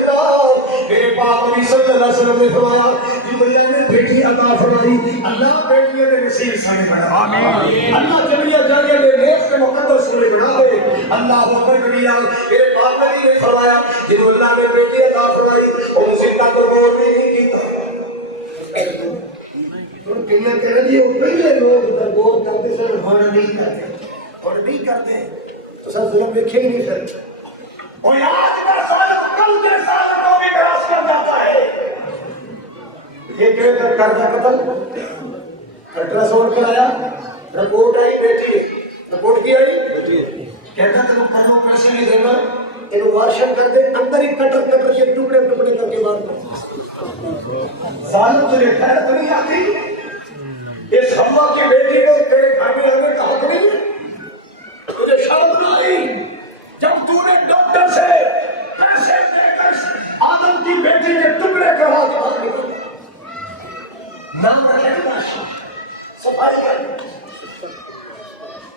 میرے پاک نبی صلی اللہ علیہ وسلم نے فرمایا کہ اللہ نے بیٹی عطا فرمائی اللہ بیٹیاں نے نصیب سانے بنا آمین اللہ جمعیہ جانے دے نیک کے مقدس سنے بنا دے اللہ اکبر کبیرہ میرے پاک نبی نے فرمایا کہ اللہ نے بیٹی عطا فرمائی اور زندہ کرور نہیں کیتا کہنا کہنا جی وہ پہلے لوگ درگور کرتے سن ہمارا نہیں کرتے اور نہیں کرتے تو سب ظلم دیکھے ہی نہیں سر اور آج کا سال کل کے سال کو بھی کراس کر جاتا ہے یہ کہ قرضہ قتل الٹرا ساؤنڈ کرایا رپورٹ آئی بیٹی رپورٹ کی آئی کہتا تھا تم پیسے نہیں دینا انہوں وارشن کر دے اندر ہی کٹر کے ٹکڑے ٹکڑے کر کے بات کرتے سالوں تجھے خیر تو نہیں آتی اس ہمہ کی بیٹی کو تیرے گھر میں آنے کا حق نہیں ہے تجھے شرم نہ آئی جب تو نے ڈاکٹر سے پیسے دے کر آدم کی بیٹی کے ٹکڑے کروا کے باہر نکل نام رکھے گا صفائی کر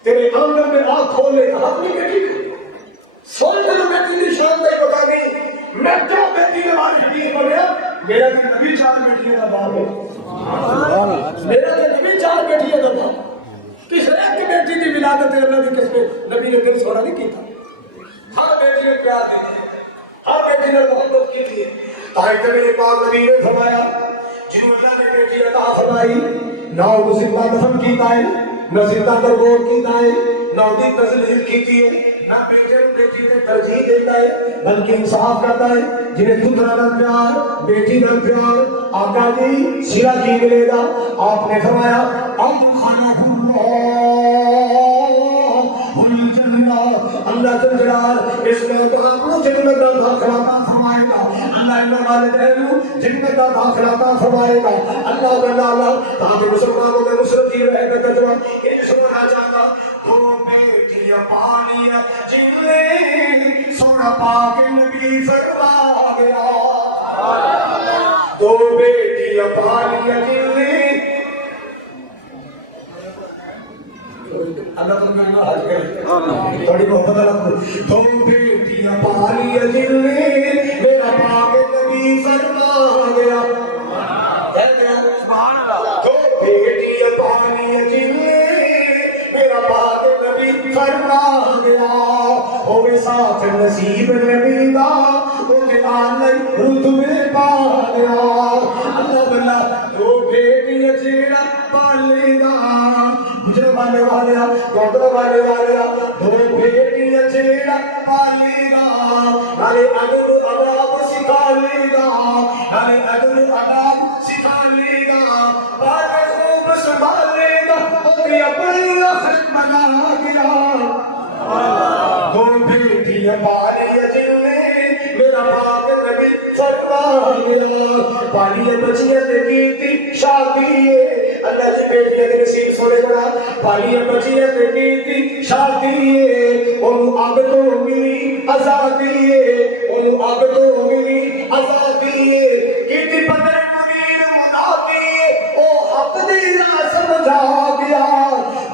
تیرے آنگن میں آنکھ کھولنے کا حق نہیں بیٹی کو سوچ تو بیٹی نے شان دے بتا گئی میں جو بیٹی نے ہماری حدیث پڑھیا میرا کہ نبی 4 بیٹیاں کا باپ ہے میرا کہ نبی 4 بیٹیاں کا باپ کس ایک کی بیٹی کی ولادت اللہ کی قسم نبی نے دل سونا نہیں کی تھا ہر بیٹی نے پیار دی ہر بیٹی نے محبت کی تھی تاہی میرے پاک نبی نے فرمایا جنہوں اللہ نے بیٹی عطا فرمائی نہ وہ زندہ دفن کیتا ہے نہ زندہ درگور کیتا ہے نہ ان کی تذلیل کیتی ہے نہ بیٹے بیٹی نے ترجیح دیتا ہے بلکہ انصاف کرتا ہے جنہیں پترا در پیار بیٹی در پیار آقا جی سرا کی ملے گا آپ نے فرمایا ادخلہ اللہ جل جلال اس میں تو آپ کو جنت کا داخلہ عطا فرمائے گا اللہ ان والدین کو جنت کا داخلہ عطا فرمائے گا اللہ تعالی تاکہ مسلمانوں میں نصرت کی رہے گا تجربہ ان سنا چاہتا تو بیٹیاں پانیاں جنہیں سونا پاک نبی فرما گیا دو بیٹیاں پانیاں جنہیں اللہ تعالیٰ حج کرے تھوڑی محبت اللہ دو بیٹیاں پانیاں جنہیں میرا پاک نبی فرما گیا دو بیٹیاں پانیاں جنہیں میرا پاک نبی فرما گیا ہوئے ساتھ نصیب نبی دا تو جنان رتبے پا گیا اللہ بلہ دو بیٹیاں جیڑا پالے گا مجھے والے ڈاکٹر والے دو بیٹیاں جیڑا پالے گا نالے عدل عذاب سکھا لے گا نالے عدل عذاب سکھا لے گا بارے خوب سنبھالے گا اور اپنی خط بنا گیا دو بیٹیاں پالی جنہیں میرا پاک نبی فرما گیا پالی بچیاں کی شادی اللہ جی بیٹیاں کے نصیب سونے بنا پالی بچیاں کی شادی انہوں آگ تو ملی آزادی انہوں آگ تو ملی آزادی کیتی پتر منیر منادی او حق دینا سمجھا گیا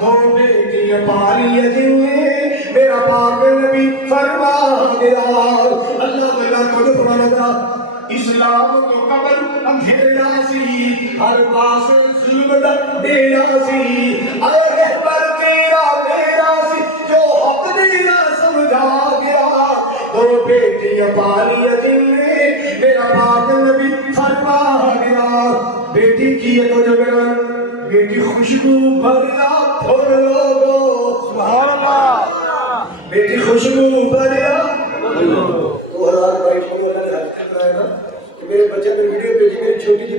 دو بیٹیاں پالی جنہیں میرا پاک نبی فرما گیا اللہ اللہ کو فرما گیا اسلام کو قبل اندھیرا سی ہر پاس ظلم دینا سی اے رہبر تیرا میرا سی جو حق دینا سمجھا گیا دو بیٹیاں پالی جنہیں میرا پاک نبی فرما گیا بیٹی کی ہے تو جو میرا بیٹی خوشبو بھریا پھول لوگو سبحان اللہ بیٹی خوشبو بھریا میرے بچے نے ویڈیو بھیجی میری چھوٹی جی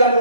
4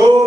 2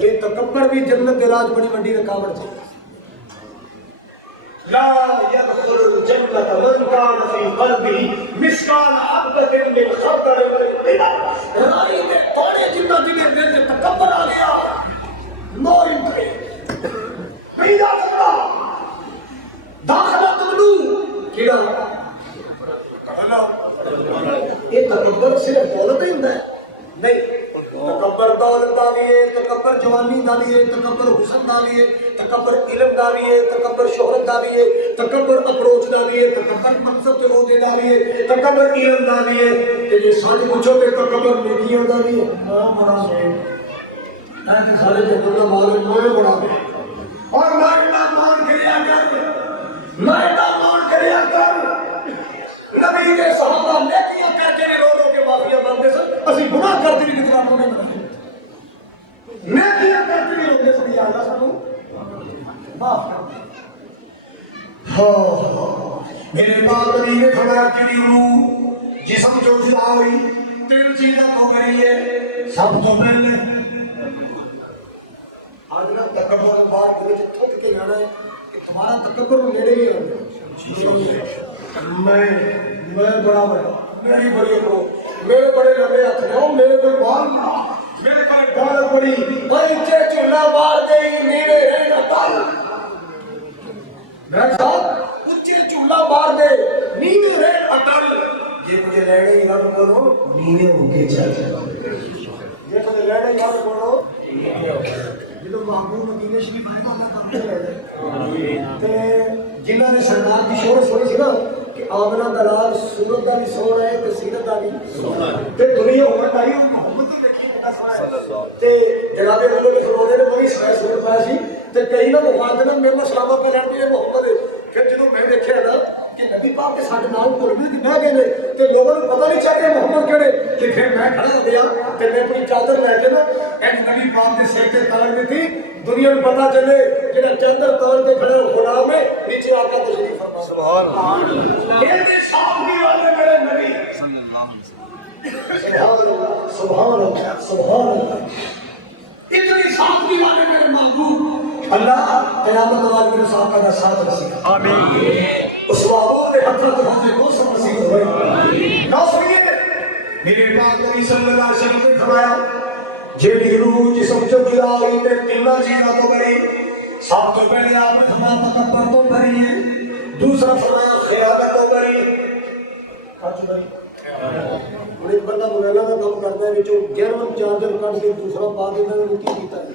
کہ تکبر بھی جنت دے راج بڑی وڈی رکاوٹ ہے. لا يدخل الجنة من كان في قلبه مثقال حبة من خردل من ایمان. رائی دے توڑے جنہ دلے دل سے تکبر آ گیا نو انٹری نہیں جا سکتا. داخلہ تمنو کیڑا یہ تکبر صرف دولت ہی ہوتا ہے نہیں. تکبر دولت دا بھی ہے, تکبر جوانی دا بھی ہے, تکبر حسن دا بھی ہے, تکبر علم دا بھی ہے, تکبر شہرت دا بھی ہے, تکبر اپروچ دا بھی ہے, تکبر منصب کے عہدے دا بھی ہے, تکبر علم دا بھی ہے. کہ یہ سچ پوچھو کہ تکبر نیکیاں دا بھی ہے. ہاں بڑا ہے ایسے سارے جو دنیا مالک موے بڑا ہے اور نائٹا مان کریا کر نائٹا مان کریا کر. نبی کے صحابہ نیکیاں کر کے رو رو کے معافیاں مانگتے سن. اسی گناہ کرتے بھی کتنا رونے بنائے نیکیاں کرتے بھی رونے سے بھی اللہ سانو معاف کر دے. میرے پاک نبی نے فرمایا کہ روح جسم جو جدا ہوئی تین چیزیں ہو گئی ہے. سب تو پہلے آج نا تکبر بات کے تھک کے جانا ہے کہ تمہارا تکبر میرے لیے میں بڑا بڑا میری بڑی کرو میرے بڑے لمبے ہاتھ ہو میرے کوئی بال میرے پر ڈال پڑی بچے چولہا مار دے میرے رہنا تال. میرے ساتھ اچھے چولہا مار دے نیوے رہن اٹل. یہ مجھے لینے ہی رب کرو نیوے ہو کے چل یہ مجھے لینے ہی رب کرو نیوے ہو کے. جدو محبوب مدینہ شریف آئے تو اللہ کرتے رہے جنہوں نے سردار کی شور سنی سی نا کہ آمنہ دلال صورت دا بھی سونا ہے تے سیرت دا بھی سونا ہے تے دنیا امت آئی ہوں محمد کی دیکھی کتا سونا ہے تے جناب اللہ کے خلونے نے بڑی سائے صورت پایا سی تے کئی نہ مفادنہ میرے سلامہ پہ لڑتی ہے محمد ہے. پھر جدو میں دیکھے نا کہ نبی پاک کے ساتھ نام قربی کی بہ گئے تے لوگوں کو پتہ نہیں چاہیے محمد کہڑے کہ پھر میں کھڑا ہو گیا تے میں اپنی چادر لے کے نا ایک نبی پاک کے سر کے تار میں تھی دنیا میں پتہ چلے جنہیں چادر تار کے کھڑے غلام ہے نیچے آقا تشریف فرما. سبحان اللہ. اتنے صافی والے میرے نبی صلی اللہ علیہ وسلم. سبحان اللہ سبحان اللہ. اتنی صافی والے میرے محبوب اللہ قیامت والی کے ساتھ کا ساتھ رسید. آمین. اس معبود حضرت حضرت کو سب رسید ہوئے. ناصرین میرے پاک نبی صلی اللہ علیہ وسلم نے فرمایا جیڑی روح جسم جو گلا ہوئی تے تینا چیزاں تو بری. سب تو پہلے آپ نے فرمایا تکبر تو بری ہے. دوسرا فرمایا خیانت تو بری. کچھ بری اور ایک بندہ موبائلہ کا کام کرتا ہے جو 11واں چارجر کٹ کے دوسرا پا دیتا ہے وہ کی کیتا ہے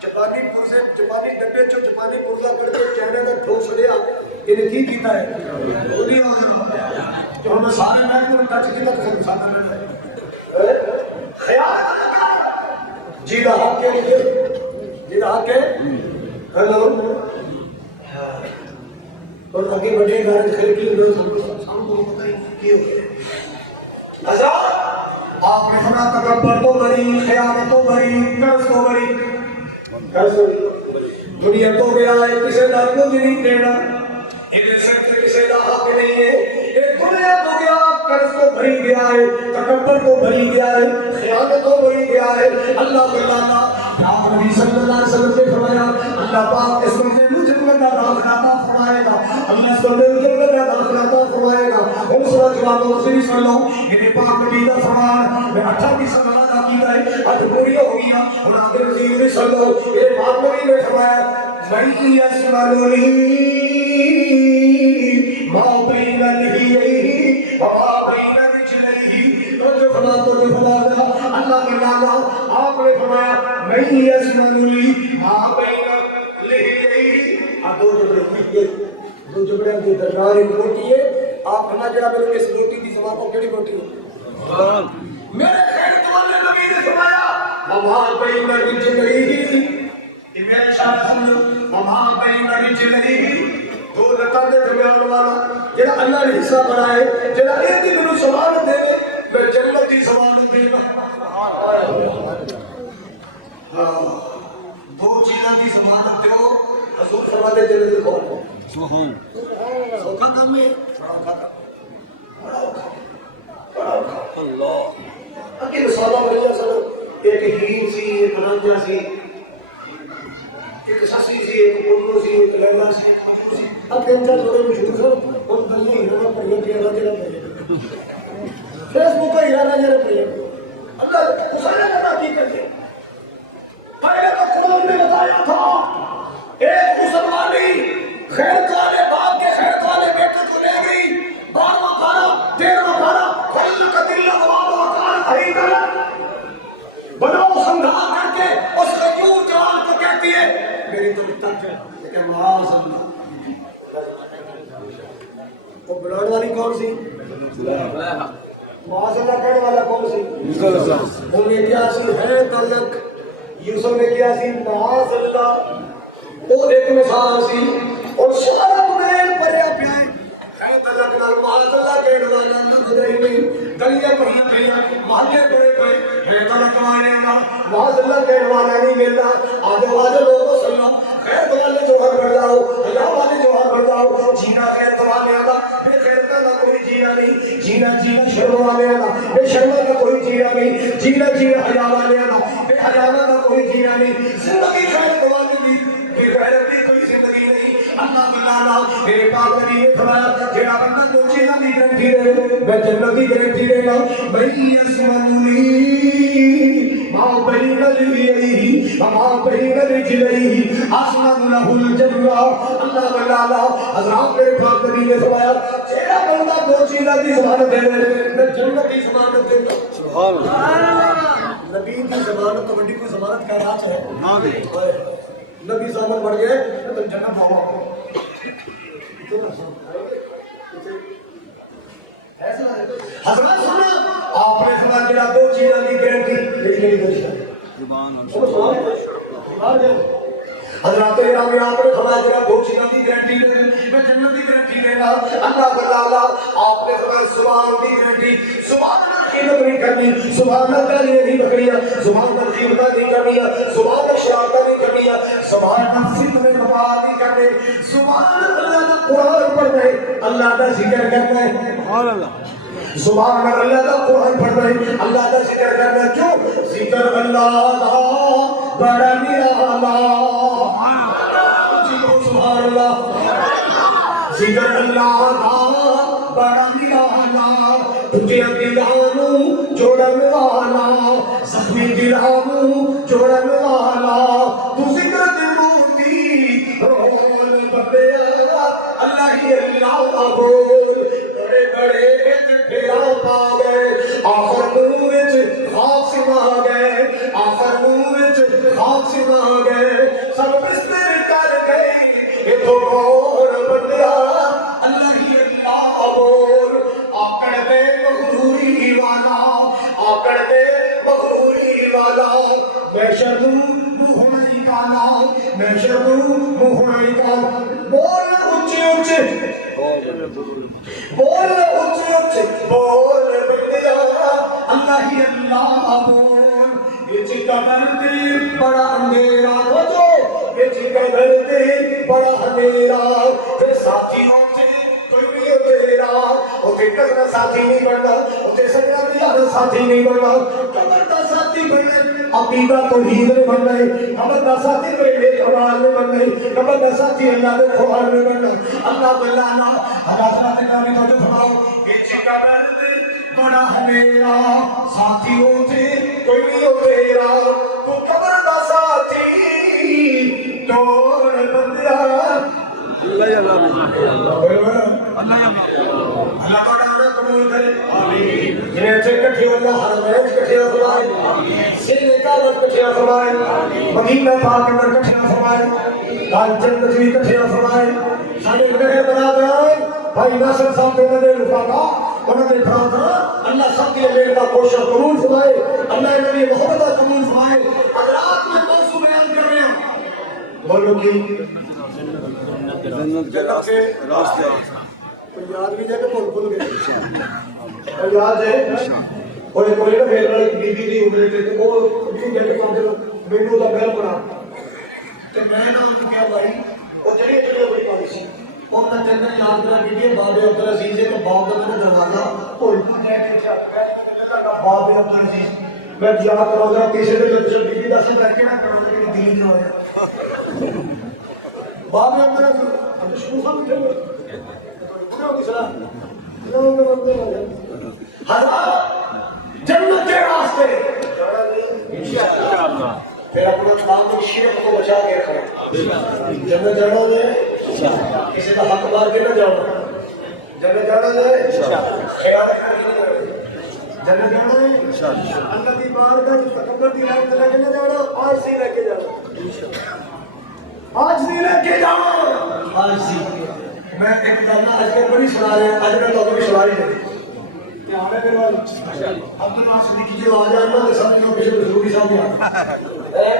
چپانی پرزے چپانی ڈبے چو چپانی پرزا کر کے کہنے کا ٹھوس لیا انہیں کی کیتا ہے گولی آگا جو ہمیں سارے محکموں ٹچ کیتا تو سب ساتھ میں خیال جیدہ حق کے لیے جیدہ حق کے ہلو اور آگے بڑھے گارج خلقی اندر سام کو پتہ ہی کی ہو گئے. حضرات آپ نے فرمایا تکبر تو بری خیانت تو بری قرض تو بری. قرض دنیا تو گیا ہے کسی کا کچھ نہیں دینا ان سب سے کسی کا حق نہیں ہے. ایک دنیا تو گیا قرض تو بھری گیا ہے تکبر تو بھری گیا ہے خیانت تو بھری گیا ہے. اللہ تعالیٰ آپ نبی صلی اللہ علیہ وسلم نے فرمایا اللہ پاک اس میں مجھے کا داخلہ فرمائے گا. اللہ اس کو دل کے اندر داخلہ فرمائے گا. ہم سورہ جواب مسلم سن لو میرے پاک نبی کا فرمان میں 28 سوال عقیدہ ہے آج پوری ہو گیا. اور آگے رسول بھی سن لو میرے پاک نبی نے فرمایا من یسملنی ما بین لحیہ وما بین رجلیہ. جو فرمان تو جو فرمان اللہ کے نام آپ نے فرمایا من یسملنی ما بین دو جبڑے کے درمیان ایک روٹی ہے. آپ کھانا جڑا میرے اس روٹی کی زبان کو کیڑی روٹی ہے میرے خیر تو اللہ نبی نے فرمایا وما بین رجلیہ. میرے شاہ سن وما بین رجلیہ دو لتاں دے درمیان والا جڑا اللہ نے حصہ بنایا ہے جڑا اے دی مینوں ضمانت دے میں جنت دی ضمانت دے گا. دو چیزاں کی ضمانت دیو حضور فرماتے جنت دی خوف سبحان سوکھا کام ہے بڑا اوکھا اللہ اگے مثالہ بڑھیا سن، ایک ہیر سی، ایک رانجھا سی، ایک سسی سی، ایک پنو سی، ایک لیلا سی، ایک مجنون سی، اب تین چار جوڑے مشہور سن، اور دلی ہیرا پڑھیا تیرا تیرا پڑھیا فیس بک کا ہیرا رانجھا پڑھیا اللہ گزارا کرنا کی کرتے پہلے تو قرآن نے بتایا تھا ایک مسلمانی خیر والے باپ کے خیر والے بیٹے کو لے گئی، 12واں پارا 13واں پارا خلق دل اغواب وقال اہی غلط بناؤ سنگھار کر کے اس غیور جوان کو کہتی ہے میری تو تک ہے لیکن معاذ اللہ وہ بلانے والی کون سی؟ معاذ اللہ کہنے والا کون سی؟ وہ نے کیا سی ہے تلک یوسف نے کیا سی معاذ اللہ وہ ایک مثال سی اور سارا بغیر پریا پیائے ہے تلک نال معاذ اللہ کہنے والا نہ خدائی نہیں گلیاں پڑھیا پڑھیا محلے بڑے پڑے ہے تلک وانے نال معاذ اللہ کہنے والا نہیں ملتا آج لوگوں سنو خیر والے جوہر بڑھ جاؤ حیا والے جوہر بڑھ جاؤ جینا خیر والے آدھا بے خیر کا کوئی جینا نہیں جینا شرم والے آدھا بے شرم کا کوئی جینا نہیں جینا حیا والے آدھا بے حیا کا کوئی جینا نہیں زندگی خیر والے دی بے غیرت دی کوئی زندگی نہیں اللہ تعالیٰ میرے پاک نبی نے فرمایا جڑا بندہ کو جینا دی گارنٹی دے میں جنت دی گارنٹی دینا بھئی اسمنی ما بین لیہی وما بین رجلیہی اسمن لہ الجنہ اللہ تعالیٰ حضرات میرے پاک نبی نے فرمایا جڑا بندہ کو جینا دی ضمانت دے میں جنت دی ضمانت دینا سبحان اللہ نبی کی ضمانت تو بڑی کوئی ضمانت کا راز ہے ہاں نبی ضمانت بڑھ گئے تو جنت ہوا حضرت سنا آپ نے سنا جڑا دو چیزاں دی گارنٹی لیکن نہیں دسیا سبحان اللہ حضرات کرام نے آپ نے فرمایا جڑا دو چیزاں دی گارنٹی دے میں جنت دی گارنٹی دینا اللہ تعالی آپ نے فرمایا سبحان دی گارنٹی سبحان اللہ کی نہیں کرنی سبحان اللہ نہیں بکریاں سبحان اللہ کی نہیں کرنی سبحان اللہ شرارت نہیں کرنی سبحان اللہ فتنے بات نہیں کرنے سبحان اللہ کا قرآن پڑھنا ہے اللہ کا ذکر کرنا ہے سبحان اللہ سبحان اللہ کا قرآن پڑھنا ہے اللہ کا ذکر کرنا ہے کیوں ذکر اللہ کا بڑا نرالا سبحان اللہ ذکر اللہ کا بڑا نرالا تجھے دلانو جوڑن والا زخمی دلانو جوڑن والا تو ذکر دلوتی رول بردیا اللہ ہی اللہ بول بڑے بڑے پھیرا پا گئے آخر موچ خواب سما گئے آخر موچ خواب سما گئے سب بستر کر گئی یہ تو اور بندیا اللہ ہی اللہ بول آکڑ دے مغروری والا آکڑ دے مغروری والا میں شروع مہنائی کالا میں شروع مہنائی کالا بول اچھے اچھے بول اچھے اچھے بول بندیا اللہ ہی اللہ بول یہ چکا بردی بڑا اندھیرا جو یہ چکا بردی بڑا اندھیرا یہ ساتھیوں سے کوئی بھی تیرا اوتے کرنا ساتھی نہیں بننا اوتے سجنا بھی ساتھی نہیں بننا قبر دا ساتھی بننا عقیدہ توحید نہیں بننا قبر دا ساتھی میرے قرآن میں بننا قبر دا ساتھی اللہ کے قرآن میں بننا اللہ بلانا حضرات نبی تو فرماؤ یہ چکا مرد بڑا میرا ساتھیوں سے کوئی نہیں تیرا تو قبر دا ساتھی توڑ بندیا اللہ اللہ کا نام قبول کرے آمین جنہیں اچھے کٹھے اللہ حرمین کٹھے فرمائے سینے کعبت کٹھے فرمائے مدینہ پاک اندر کٹھے فرمائے لال جنت بھی کٹھے فرمائے سانے گھر بنا دیں بھائی ناصر صاحب دینا دے رفا کا انہوں نے پراتھنا اللہ سب کے لئے کا کوشش قبول فرمائے اللہ نبی محمدہ قبول فرمائے حضرات میں موضوع بیان کر رہے ہیں بولو کی جنت کے راستے یاد بھی جائے کہ بھول گئے یاد ہے کوئی کوئی نہ میرے نال بی بی دی عمر تے او بھی جے کہ مینوں دا گھر بنا تے میں نہ ان کیا بھائی او جڑی بڑی پالی سی او نہ چنگا یاد کرا کہ یہ بابے عبد العزیز ہے تو باپ دا میں دروازہ بھول جائے کہ باپ عبد العزیز میں یاد کروں گا کسی نے جو بیوی کا سب رکھے نا کرو گے دلی جو ہے باپ عبد العزیز ہم شروع سے اٹھے ہوئے پورے ہو کس طرح جنت کے راستے پھر اپنا کام شرک کو بچا کے رکھو جنت جانا ہے کسی کا حق مار کے نہ جانا جنت جانا ہے خیال کر کے جنت جانا ہے اللہ کی بار کا جو تکبر دی رات لے کے نہ جانا آج سے لے کے جانا آج سے لے کے جانا آج سے میں ایک جانا آج کل بڑی سنا رہے ہیں آج میں تو بھی سنا رہی ہے عبد الناصر صدیقی جو آ جائے نا سب لوگ پیچھے بزرگی صاحب ہیں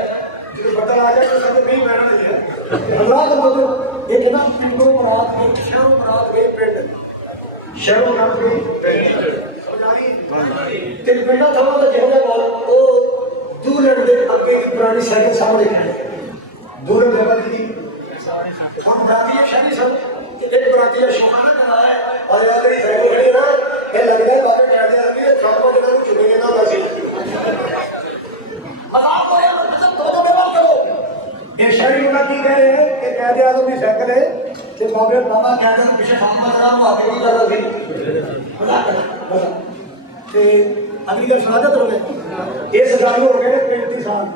جو پتہ آ جائے تو سب نہیں بیٹھنا نہیں ہے اللہ کا مطلب ایک نا پنڈوں مراد میں شہروں مراد میں پنڈ شہروں مراد میں کہ پنڈا تھا تو کہنے والا وہ دور لڑتے اگے کی پرانی سائیکل سامنے کھڑے دور لڑتے کی ہم براتی شادی سب ایک براتی شوہانہ کرا ہے اور یاد رہی سائیکل کھڑی نا یہ لگ رہا ہے باتیں کہہ دیا کہ خاتمہ کے نام چکے گے نا ویسے اللہ کو یہ مطلب دو بیوال کرو یہ شریف اللہ کی کہہ رہے ہیں کہ قائد اعظم کی سائیکل ہے کہ بابے بابا قائد اعظم پیچھے خاتمہ کرا وہ آگے نہیں کرتا تھی مزاق کرا کہ اگلی گل سنا دو میں یہ سجائی ہو گئے 35 سال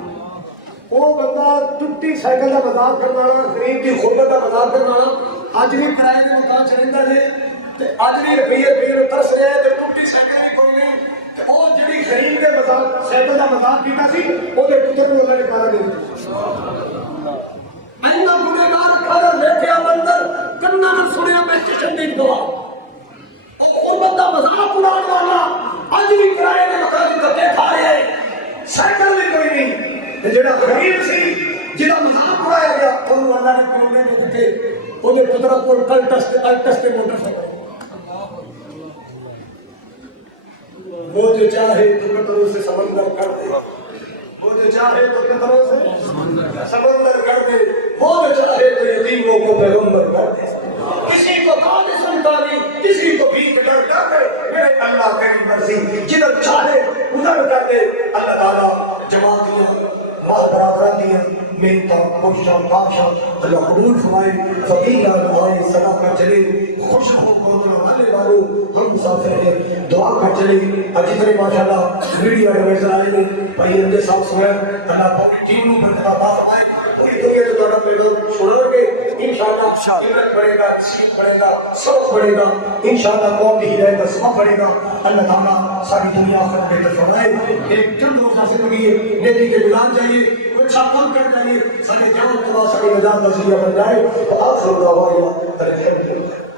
وہ بندہ ٹوٹی سائیکل کا مذاق کرنا غریب کی غربت کا مذاق کرنا اج بھی کرائے کے مکان چ رہندا ہے اج بھی روپیے ترس رہے ہیں ٹوٹی سائیکل بھی کوئی نہیں وہ جی غریب کے مذاق سائیکل کا مذاق کیتا سی وہ پتر کو اللہ نے پارا دے اینا گنہگار کر لیکھیا منظر کنا نہ سنیا میں چشم دی گواہ او غربت کا مذاق اڑانے والا اج بھی کرائے کے مکان چ دھکے کھا رہے ہیں سائیکل بھی کوئی نہیں جڑا غریب سی جہاں مذاق اڑایا گیا انہوں اللہ نے کروڑے میں دیتے وہ پتر کو الٹس تے موٹر سائیکل وہ جو چاہے تو قطروں سے سمندر کر دے وہ جو چاہے تو قطروں سے سمندر کر دے وہ جو چاہے تو یتیموں کو پیغمبر کر دے کسی کو کان سنتا نہیں کسی کو بھیک ڈر کر دے میرے اللہ کی مرضی جدھر چاہے ادھر کر دے اللہ تعالیٰ جماعتیاں مال برابران دیا محنتا خوشا پاشا اللہ قبول فرمائے فقیرہ دعائے صدا کر چلے خوش ہو کوتنا والے والو ہم مسافر ہیں دعا کر چلے اجتنے ماشاءاللہ میڈیا ایڈوائزر آئے نے بھائی اندے صاحب سنائے اللہ پاکی ٹیم نو برکتہ عطا فرمائے پوری دنیا جو تہاڈا پیغام سنن گے انشاءاللہ عبرت بڑھے گا سیکھ بڑھے گا سبق بڑھے گا انشاءاللہ قوم کی ہدایت کا سبب بڑھے گا اللہ تعالیٰ ساری دنیا آخرت بہتر فرمائے ایک چند روزہ زندگی ہے نیکی کے گلان چاہیے کچھ کام کر چاہیے سارے جوان تباہ ساری نجات کا ذریعہ بن جائے وآخر دعوانا الحمدللہ